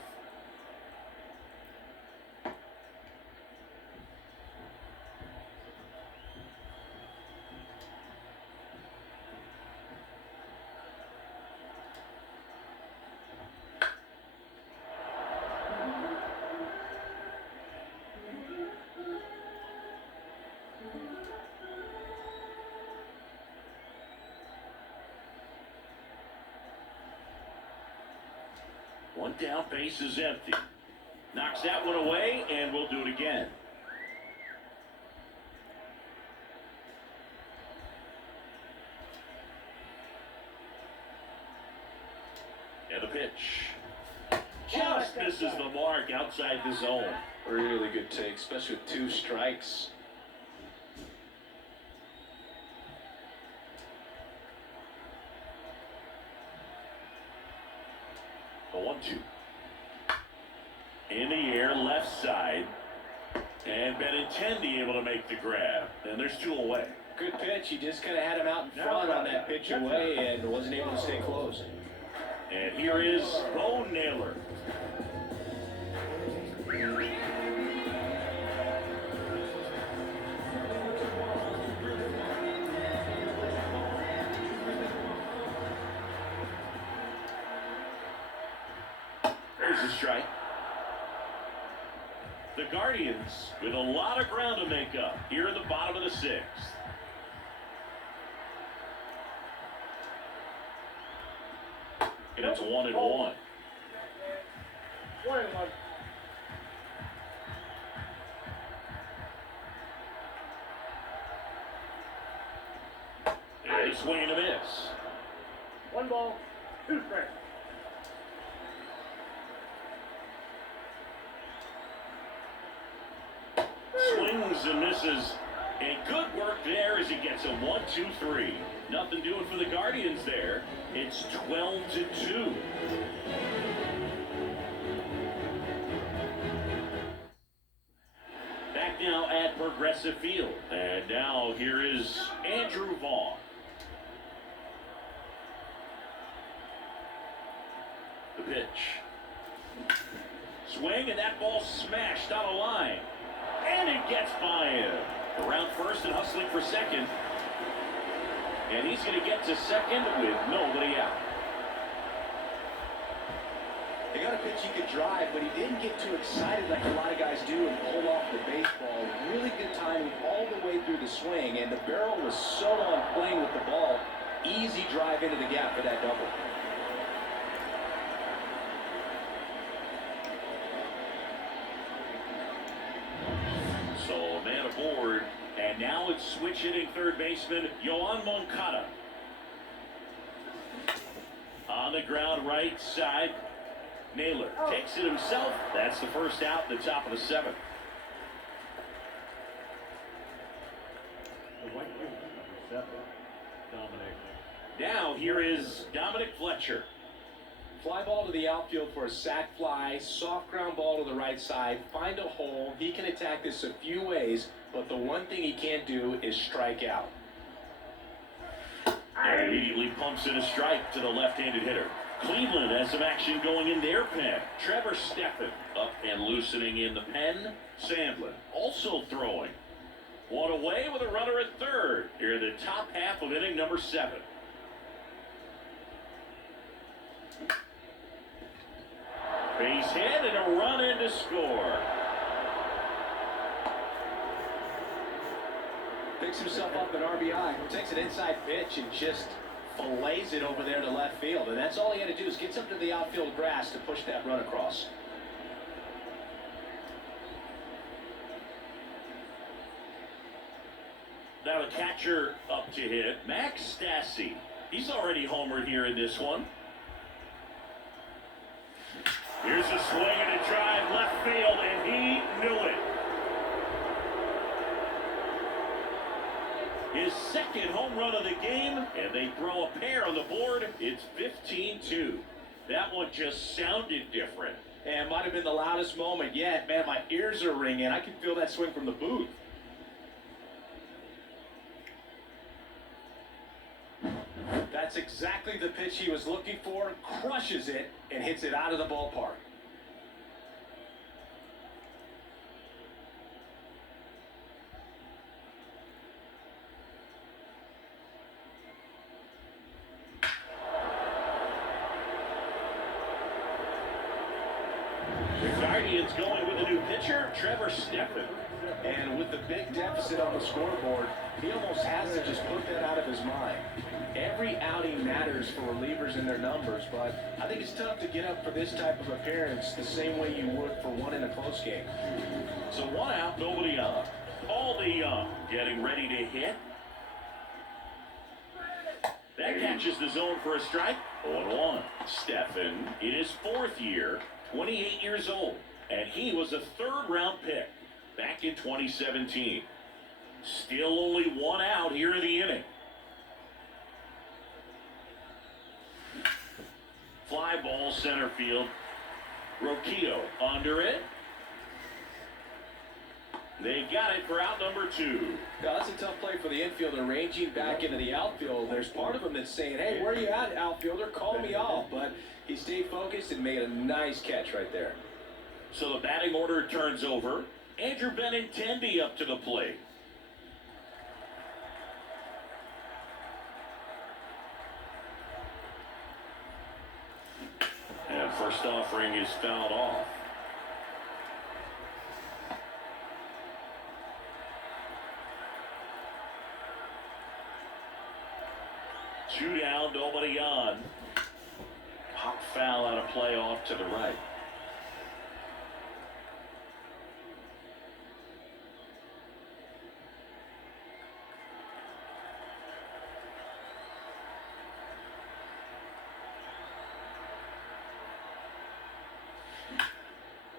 One down, base is empty. Knocks that one away, and we'll do it again. And the pitch. Just misses the mark outside the zone. Really good take, especially with 2 strikes. A 1-2. In the air, left side. And Benintendi able to make the grab. And there's 2 away. Good pitch. He just kind of had him out in front on that pitch away and wasn't able to stay close. And here is Bone Nailer. There's a strike. The Guardians with a lot of ground to make up here in the bottom of the 6th. And it's 1-1. 1-1. And a swing and a miss. 1 ball, 2 strikes. Swings and misses. And good work there as he gets a 1-2-3. Nothing doing for the Guardians there. It's 12-2. Back now at Prgressive Field. And now here is Andrew Vaughn. The pitch. Swing, and that ball smashed on a line. And it gets by him. Around first and hustling for second. And he's going to get to second with nobody out. They got a pitch he could drive, but he didn't get too excited like a lot of guys do and pull off the baseball. Really good timing all the way swing, and the barrel was so on plane with the ball. Easy drive into the gap for that double. So a man aboard, and now it's switch hitting third baseman Yoan Moncada. On the ground right side, Naylor takes it himself. That's the first out in the top of the seventh. The white unit, number 7, Dominic. Now here is Dominic Fletcher. Fly ball to the outfield for a sac fly, soft ground ball to the right side, find a hole. He can attack this a few ways, but the one thing he can't do is strike out. And immediately pumps in a strike to the left-handed hitter. Cleveland has some action going in their pen. Trevor Stephan up and loosening in the pen. Sandlin also throwing. One away with a runner at third. Here in the top half of inning number 7. Base hit and a run in to score. Picks himself up an RBI, takes an inside pitch and just fillets it over there to left field. And that's all he had to do is get something to the outfield grass to push that run across. Now the catcher up to hit, Max Stassi. He's already homered here in this one. Here's a swing and a drive left field, and he knew it. His second home run of the game, and they throw a pair on the board. It's 15-2. That one just sounded different. And might have been the loudest moment yet. Man, my ears are ringing. I can feel that swing from the booth. That's exactly the pitch he was looking for. Crushes it and hits it out of the ballpark. The Guardians going with a new pitcher, Trevor Stephan. And with the big deficit on the scoreboard, he almost has to just put that out of his mind. Every outing matters for relievers in their numbers, but I think it's tough to get up for this type of appearance the same way you would for one in a close game. So one out, nobody on. Paul DeYoung getting ready to hit. That catches the zone for a strike. 0-1. Stephan in his 4th year, 28 years old, and he was a 3rd-round pick back in 2017. Still only one out here in the inning. Fly ball center field. Roquillo under it. They got it for out number 2. Now, that's a tough play for the infielder, ranging back into the outfield. There's part of him that's saying, hey, where are you at, outfielder? Call me off. But he stayed focused and made a nice catch right there. So the batting order turns over. Andrew Benintendi up to the plate. And first offering is fouled off. Two down, nobody on. Pop foul out of play off to the right.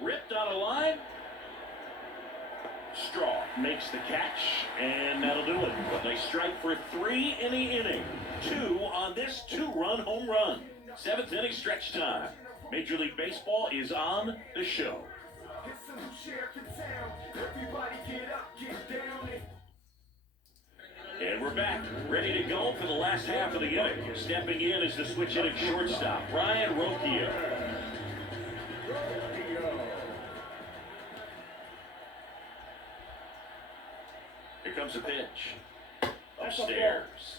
Ripped on a line. Straw makes the catch, and that'll do it. They strike for 3 in the inning. 2 on this 2-run home run. 7th inning stretch time. Major League Baseball is on the show. It's a new sheriff in town. Everybody get up, get down. And we're back, ready to go for the last half of the inning. Stepping in is the switch hitting shortstop, Ryan Roquillo. Here comes a pitch. Upstairs.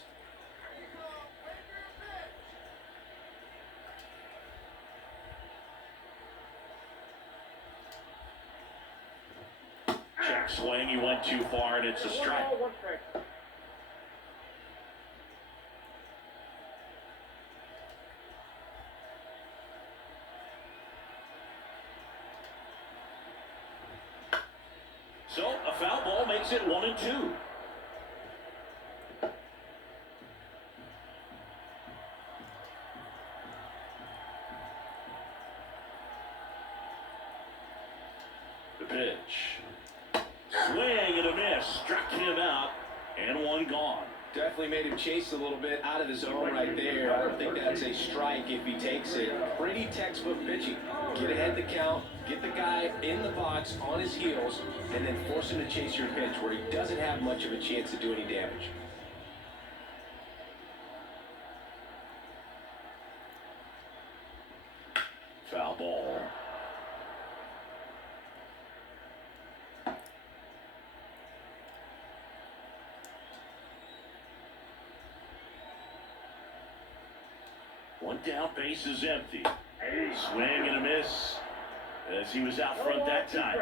Swing, he went too far, and it's a strike. So a foul ball makes it 1-2. The pitch. Swing and a miss. Struck him out, and one gone. Definitely made him chase a little bit out of the zone right there. I don't think that's a strike if he takes it. Pretty textbook pitching. Get ahead the count, get the guy in the box on his heels, and then force him to chase your pitch where he doesn't have much of a chance to do any damage. Foul ball. One down, base is empty. Swing and a miss as he was out front that time.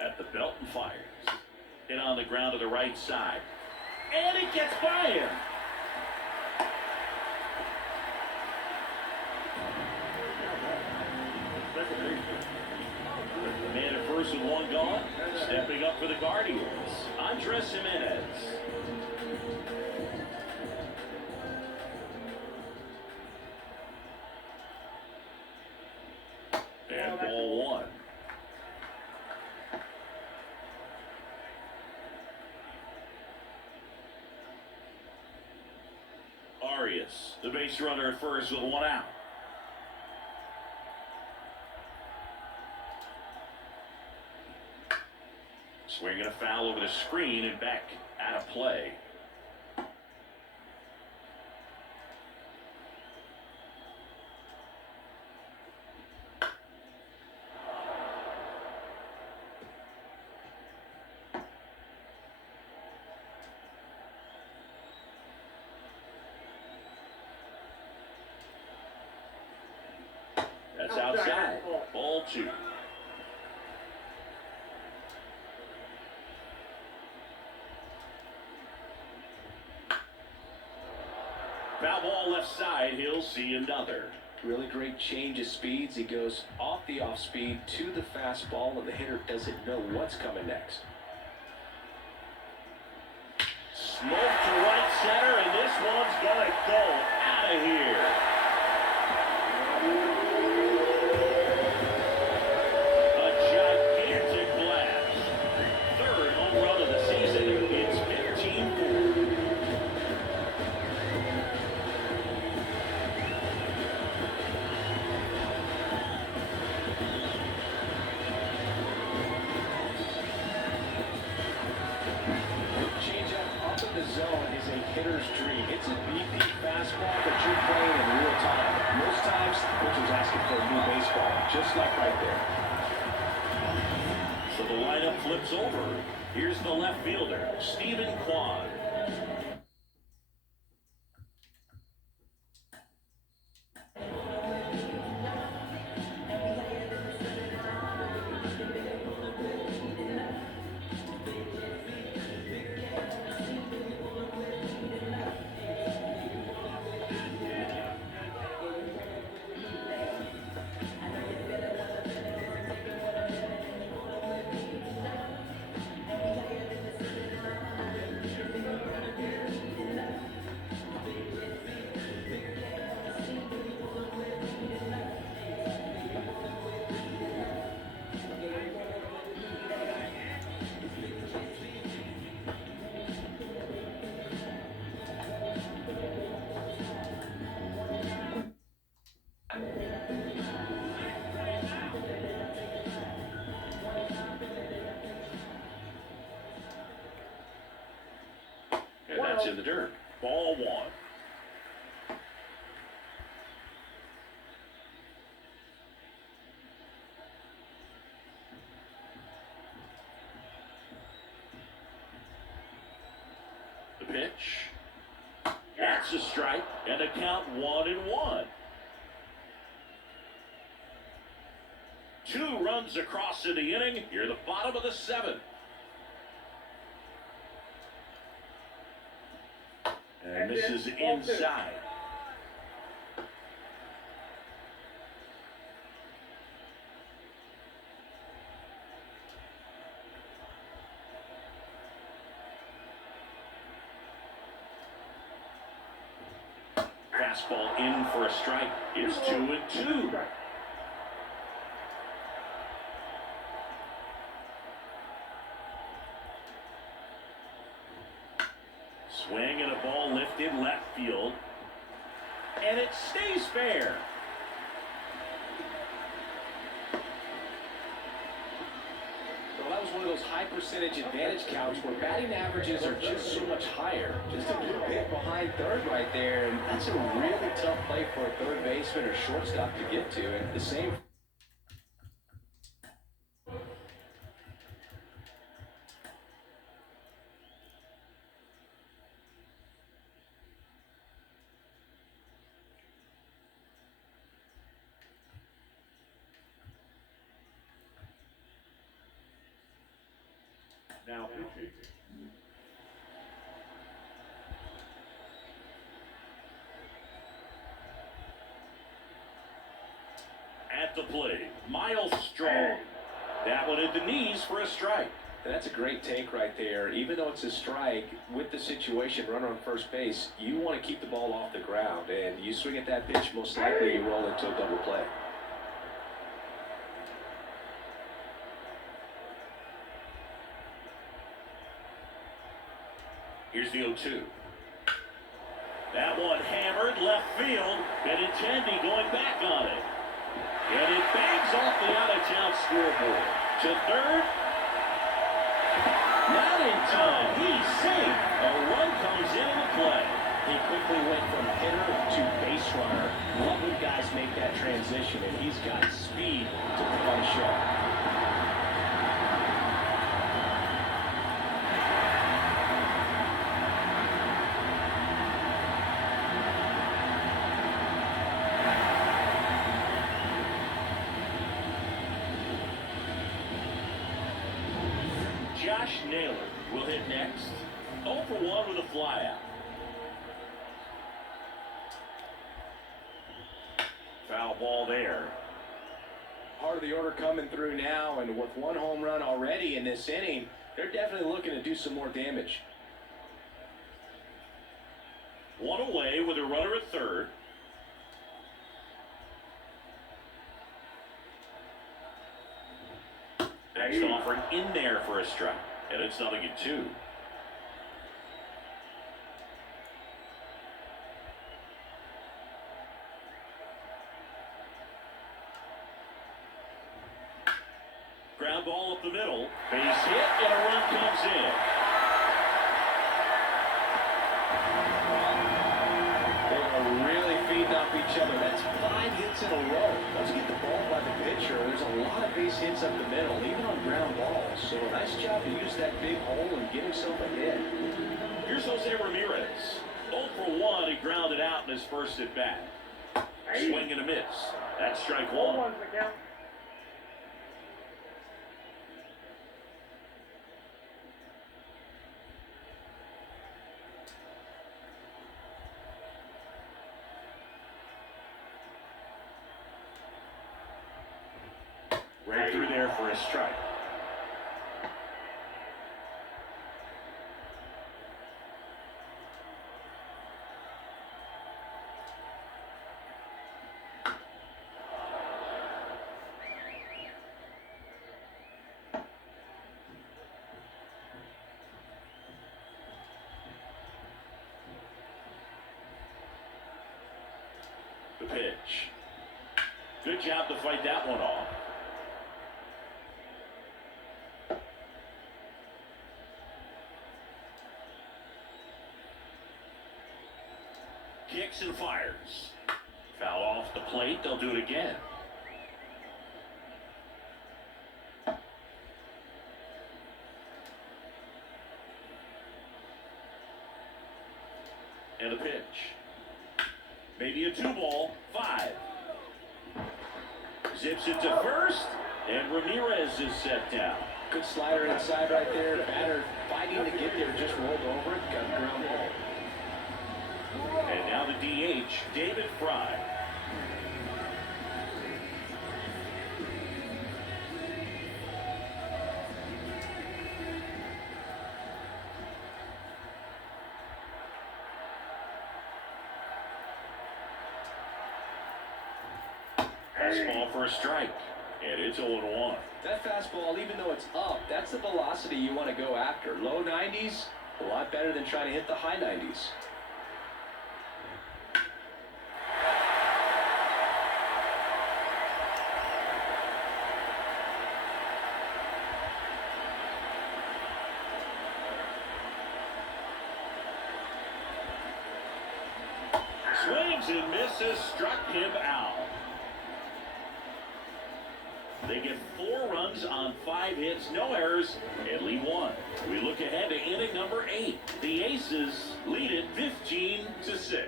At the belt and fires. Hit on the ground to the right side. And it gets by him. The man at first with one gone. Stepping up for the Guardians, Andres Jimenez. And ball one. Arias, the base runner at first with one out. Swinging a foul over the screen and back out of play. That's outside. Ball two. Foul ball left side, he'll see another. Really great change of speeds. He goes off the off speed to the fastball, and the hitter doesn't know what's coming next. Smoke to right center, and this one's gonna go out of here. A gigantic blast. Third home run of the season. It's 15-4. Zone is a hitter's dream. It's a BP fastball that you're playing in real time. Most times, pitcher's asking for a new baseball, just like right there. So the lineup flips over. Here's the left fielder, Stephen Kwan. And that's in the dirt. Ball one. The pitch. That's a strike, and a count 1-1. 2 runs across in the inning. You're the bottom of the 7th. And this is inside. Fastball in for a strike. It's 2-2. Swing and a ball lifted left field. And it stays fair. Well, that was one of those high percentage advantage counts where batting averages are just so much higher. Just a good hit behind third right there, and that's a really tough play for a third baseman or shortstop to get to. And the same. Now pitching. At the plate, Miles Strong. That one at the knees for a strike. That's a great take right there. Even though it's a strike, with the situation, runner on first base, you want to keep the ball off the ground. And you swing at that pitch, most likely you roll into a double play. Here's the 0-2. That one hammered left field. Benintendi going back on it. And it bangs off the out-of-town scoreboard. To third. Not in time. He's safe. A run comes into the play. He quickly went from hitter to base runner. Love when guys make that transition, and he's got speed to put on a show. Josh Naylor will hit next. 0 for 1 with a flyout. Foul ball there. Part of the order coming through now, and with 1 home run already in this inning, they're definitely looking to do some more damage. 1 away with a runner at third. Next offering in there for a strike. And it's 0-2. Ground ball up the middle. Base hit and a run comes in. They are really feeding off each other. That's 5 hits in a row. Once you get the ball by the pitcher, there's a lot of base hits up the middle, even on ground balls. So a nice job to use that big hole and get himself a hit. Here's Jose Ramirez. 0 for 1, he grounded out in his first at bat. Swing and a miss. That's strike 1. Right through there for a strike. The pitch. Good job to fight that one off. Kicks and fires. Foul off the plate. They'll do it again. And a pitch. Maybe a 2-ball, 5. Zips it to first, and Ramirez is set down. Good slider inside right there. Batter fighting to get there, just rolled over it, got a ground ball. And now the DH, David Fry. Fastball for a strike, and it's 0-1. That fastball, even though it's up, that's the velocity you want to go after. Low 90s, a lot better than trying to hit the high 90s. Swings and misses, struck him out. They get 4 runs on 5 hits, no errors, and lead 1. We look ahead to inning number 8. The Aces lead it 15-6.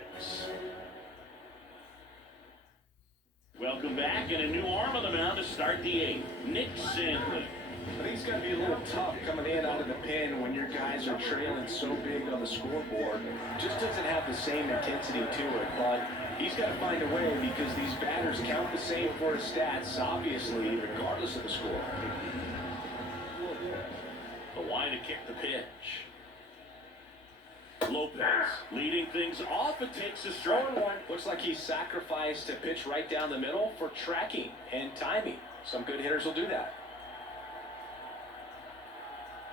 Welcome back, and a new arm on the mound to start the 8th, Nick Sandlin. I think it's got to be a little tough coming in out of the pen when your guys are trailing so big on the scoreboard. Just doesn't have the same intensity to it, but he's got to find a way because these batters count the same for his stats, obviously, regardless of the score. The line to kick the pitch. Lopez leading things off and takes a strike. Looks like he sacrificed a pitch right down the middle for tracking and timing. Some good hitters will do that.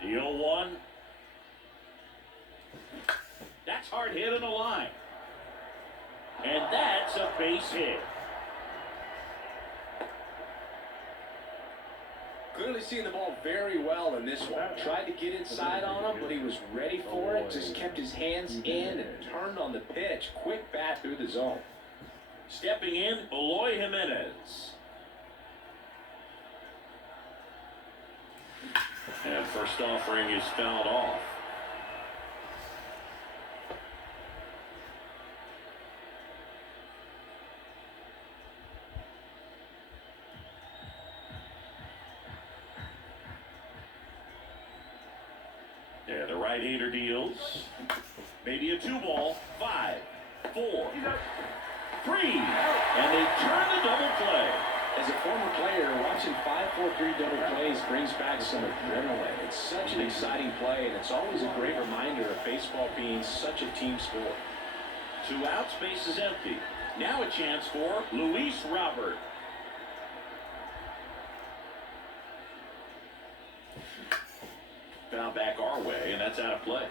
The 0-1. That's hard hit in the line. And that's a base hit. Clearly seeing the ball very well in this one. Tried to get inside on him, but he was ready for it. Just kept his hands in and turned on the pitch. Quick bat through the zone. Stepping in, Eloy Jimenez. And first offering is fouled off. Yeah, the right-hander deals. Maybe a 2-ball, 5, 4, 3, and they turn the double play. As a former player, watching 5-4-3 double plays brings back some adrenaline. It's such an exciting play, and it's always a great reminder of baseball being such a team sport. 2 outs, base is empty. Now a chance for Luis Robert. Foul back our way, and that's out of play.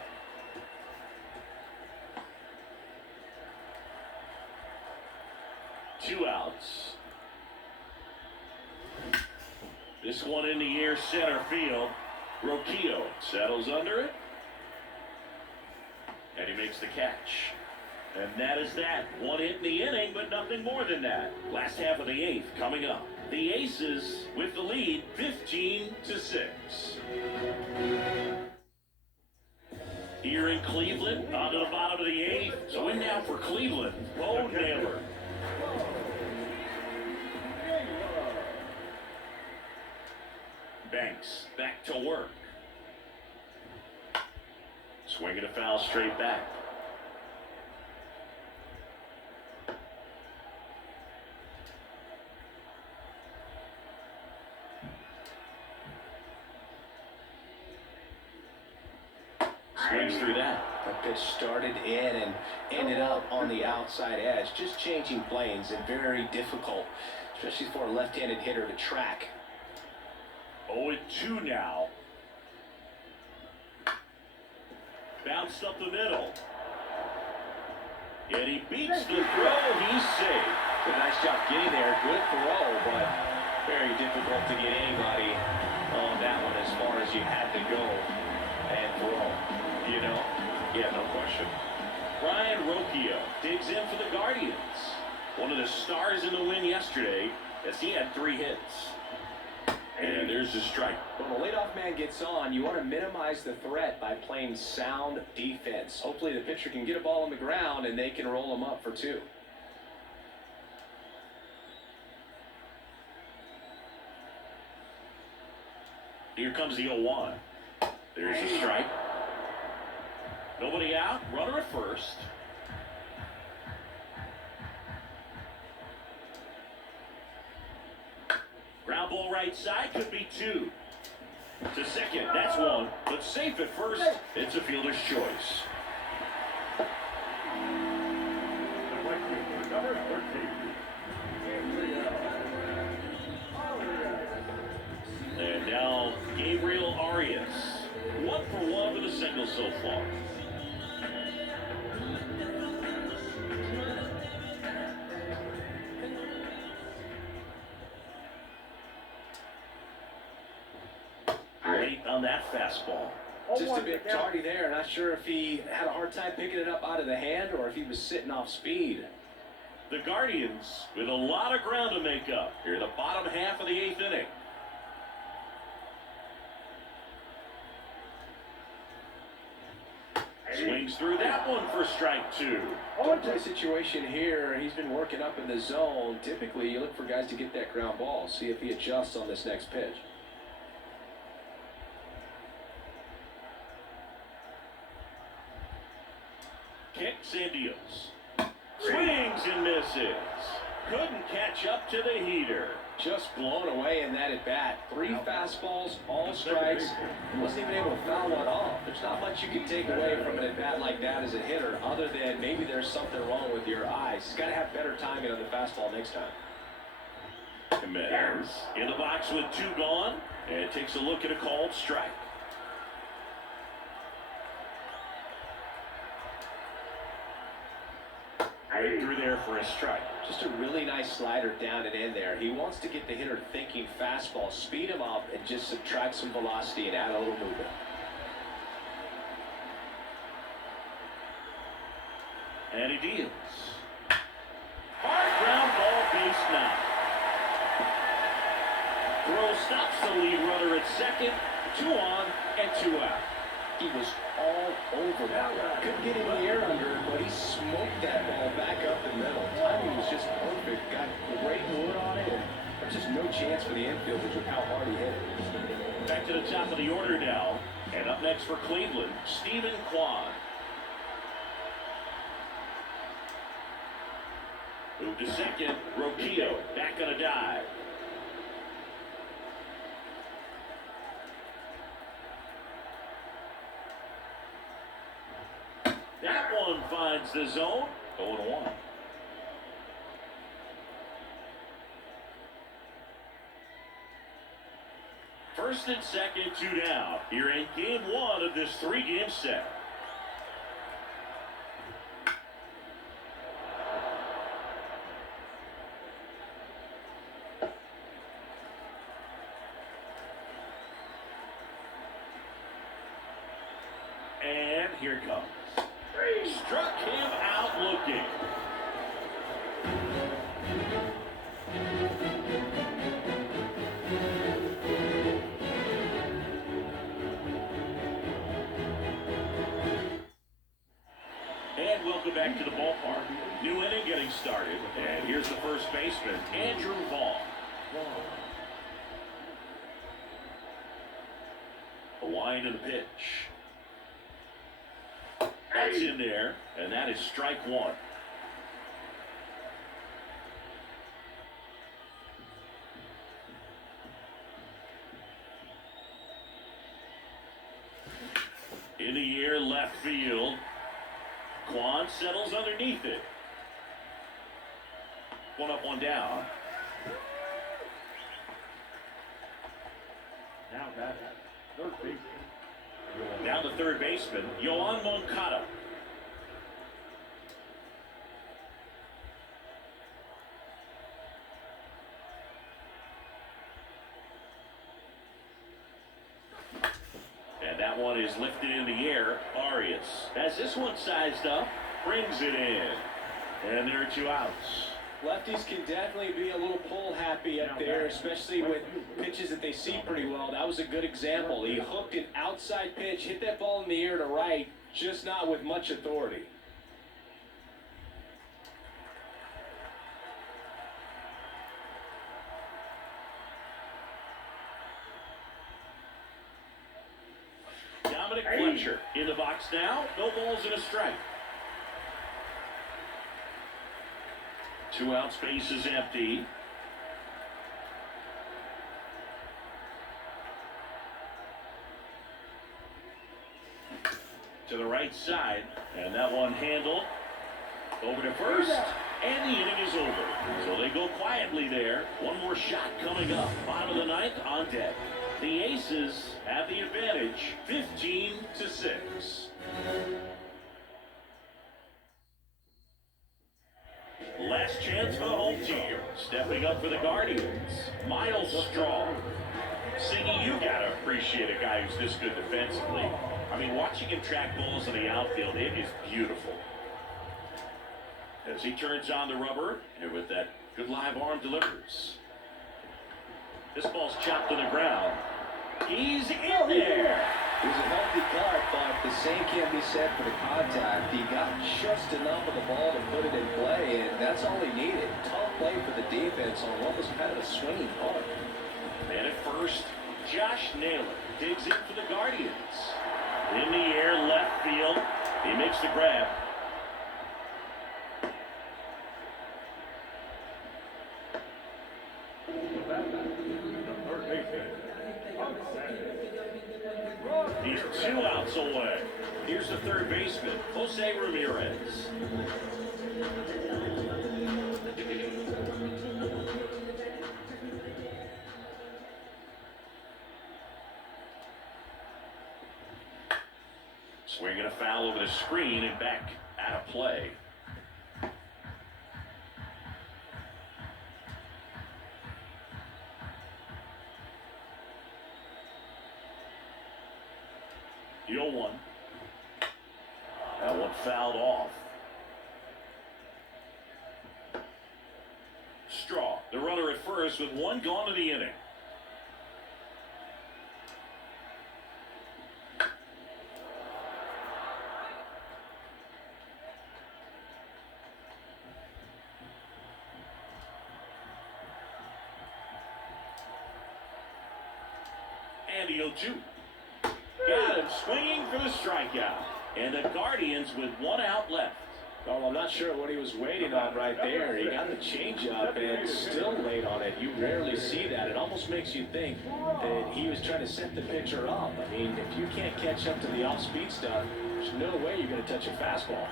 Two outs. This one in the air, center field. Roquillo settles under it. And he makes the catch. And that is that. 1 hit in the inning, but nothing more than that. Last half of the 8th coming up. The Aces with the lead, 15-6. Here in Cleveland, on to the bottom of the 8th. So in now for Cleveland, Bo Naylor. Banks back to work. Swinging a foul straight back. Swings through that. That pitch started in and ended up on the outside edge. Just changing planes and very difficult, especially for a left-handed hitter to track. 0-2 now. Bounced up the middle. And he beats the throw. He's safe. Did a nice job getting there. Good throw, but very difficult to get anybody on that one as far as you had to go and throw. You know? Yeah, no question. Ryan Roquillo digs in for the Guardians. One of the stars in the win yesterday as he had 3 hits. And there's the strike. When the leadoff man gets on, you want to minimize the threat by playing sound defense. Hopefully the pitcher can get a ball on the ground and they can roll him up for 2. Here comes the 0-1. There's a strike. Nobody out. Runner at first. Ground ball right side, could be 2. To second, that's 1. But safe at first, it's a fielder's choice. The right fielder, number 13. And now Gabriel Arias. 1 for 1 with a single so far. Late on that fastball. Just a bit tardy there. Not sure if he had a hard time picking it up out of the hand or if he was sitting off speed. The Guardians with a lot of ground to make up here in the bottom half of the 8th inning. Swings through that one for strike 2. Double-play situation here. He's been working up in the zone. Typically, you look for guys to get that ground ball. See if he adjusts on this next pitch. Kicks and deals. Swings and misses. Couldn't catch up to the heater. Just blown away in that at-bat. 3 fastballs, all strikes. He wasn't even able to foul one off. There's not much you can take away from an at-bat like that as a hitter, other than maybe there's something wrong with your eyes. He's got to have better timing on the fastball next time. Jimenez in the box with 2 gone, and takes a look at a called strike. Right through there for a strike. Just a really nice slider down and in there. He wants to get the hitter thinking fastball, speed him up, and just subtract some velocity and add a little movement. And he deals. Hard ground ball, base knock. Throw stops the lead runner at second. 2 on and 2 out. He was all over that one. Couldn't get any air under it, but he smoked that ball back up the middle. Timing was just perfect. Got great wood on it. There's just no chance for the infielders with how hard he hit it. Back to the top of the order now. And up next for Cleveland, Stephen Kwan. Move to second, Roquillo back on a dive. That one finds the zone. 0-1. First and second, 2 down. Here in game 1 of this 3-game set. And here it comes. Struck him out looking. And welcome back to the ballpark. New inning getting started. And here's the first baseman, Andrew Vaughn. A wind of the pitch. That's in there, and that is strike 1. In the air, left field. Kwan settles underneath it. 1 up, 1 down. Now that third baseman. Down the third baseman, Yoan Moncada. And that one is lifted in the air. Arias has this one sized up, brings it in. And there are 2 outs. Lefties can definitely be a little pull happy up there, especially with pitches that they see pretty well. That was a good example. He hooked an outside pitch, hit that ball in the air to right, just not with much authority. Fletcher in the box now. No balls and a strike. 2 out, space is empty. To the right side, and that one handled over to first, and the inning is over. So they go quietly there. One more shot coming up. Bottom of the ninth on deck. The Aces have the advantage, 15-6. Last chance for the home team. Stepping up for the Guardians, Miles Strong. Siggy, you gotta appreciate a guy who's this good defensively. I mean, watching him track balls in the outfield, it is beautiful. As he turns on the rubber, and with that good live arm delivers. This ball's chopped to the ground. He's in there. It was a healthy cut, but the same can't be said for the contact. He got just enough of the ball to put it in play, and that's all he needed. Tough play for the defense on what was kind of a swinging punt. And at first, Josh Naylor digs in for the Guardians. In the air, left field. He makes the grab. He's 2 outs away. Here's the third baseman, Jose Ramirez. Swinging a foul over the screen and back out of play. The 0-1. That one fouled off. Straw, the runner at first with one gone in the inning. And the 0-2. Got him swinging for the strikeout. And the Guardians with 1 out left. Well, I'm not sure what he was waiting on right there. He got the changeup and still laid on it. You rarely see that. It almost makes you think that he was trying to set the pitcher up. I mean, if you can't catch up to the off-speed stuff, there's no way you're going to touch a fastball.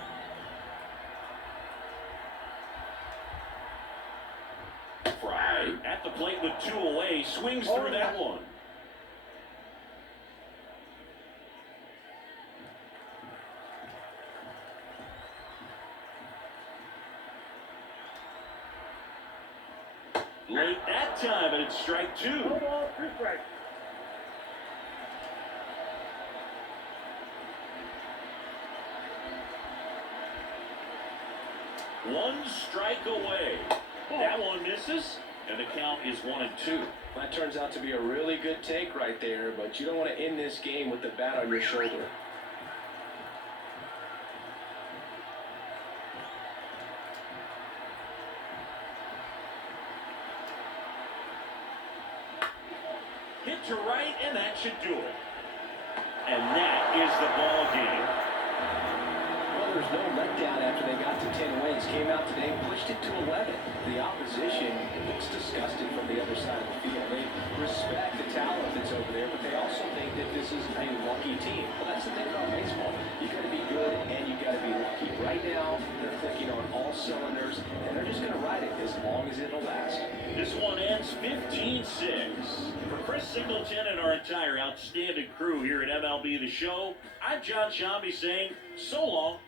Fry at the plate with 2 away, swings through that one. Late that time, and it's strike 2. One strike away. That one misses, and the count is 1-2. That turns out to be a really good take right there, but you don't want to end this game with the bat on your shoulder. Hit to right, and that should do it. And that is the ball game. Well, there's no letdown after they got to 10 wins. Came out today, pushed it to 11. The opposition looks disgusted from the other side of the field. They respect the talent that's over there, but they also think that this is a lucky team. Well, that's the thing about baseball. You got to be good and you got to be lucky. Right now, they're clicking on all cylinders, and they're just going to ride it as long as it'll last. This one ends 15-6. For Chris Singleton and our entire outstanding crew here at MLB The Show, I'm John Shambi saying so long.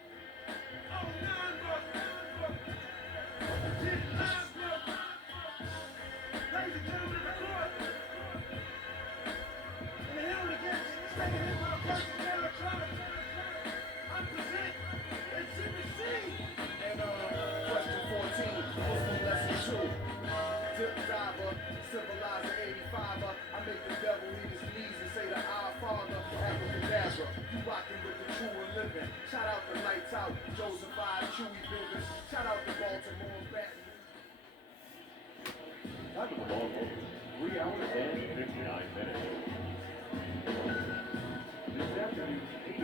Question 14, Muslim lesson 2. Dip diver, civilizer 85er. I make the devil eat his knees and say the Our Father, abracadabra. You rockin' with the true and living. Shout out the Lights Out, Joseph I, Chewy Builders. Shout out the Baltimore Baton. Time of the ball game, 3 hours and 59 minutes. This attributes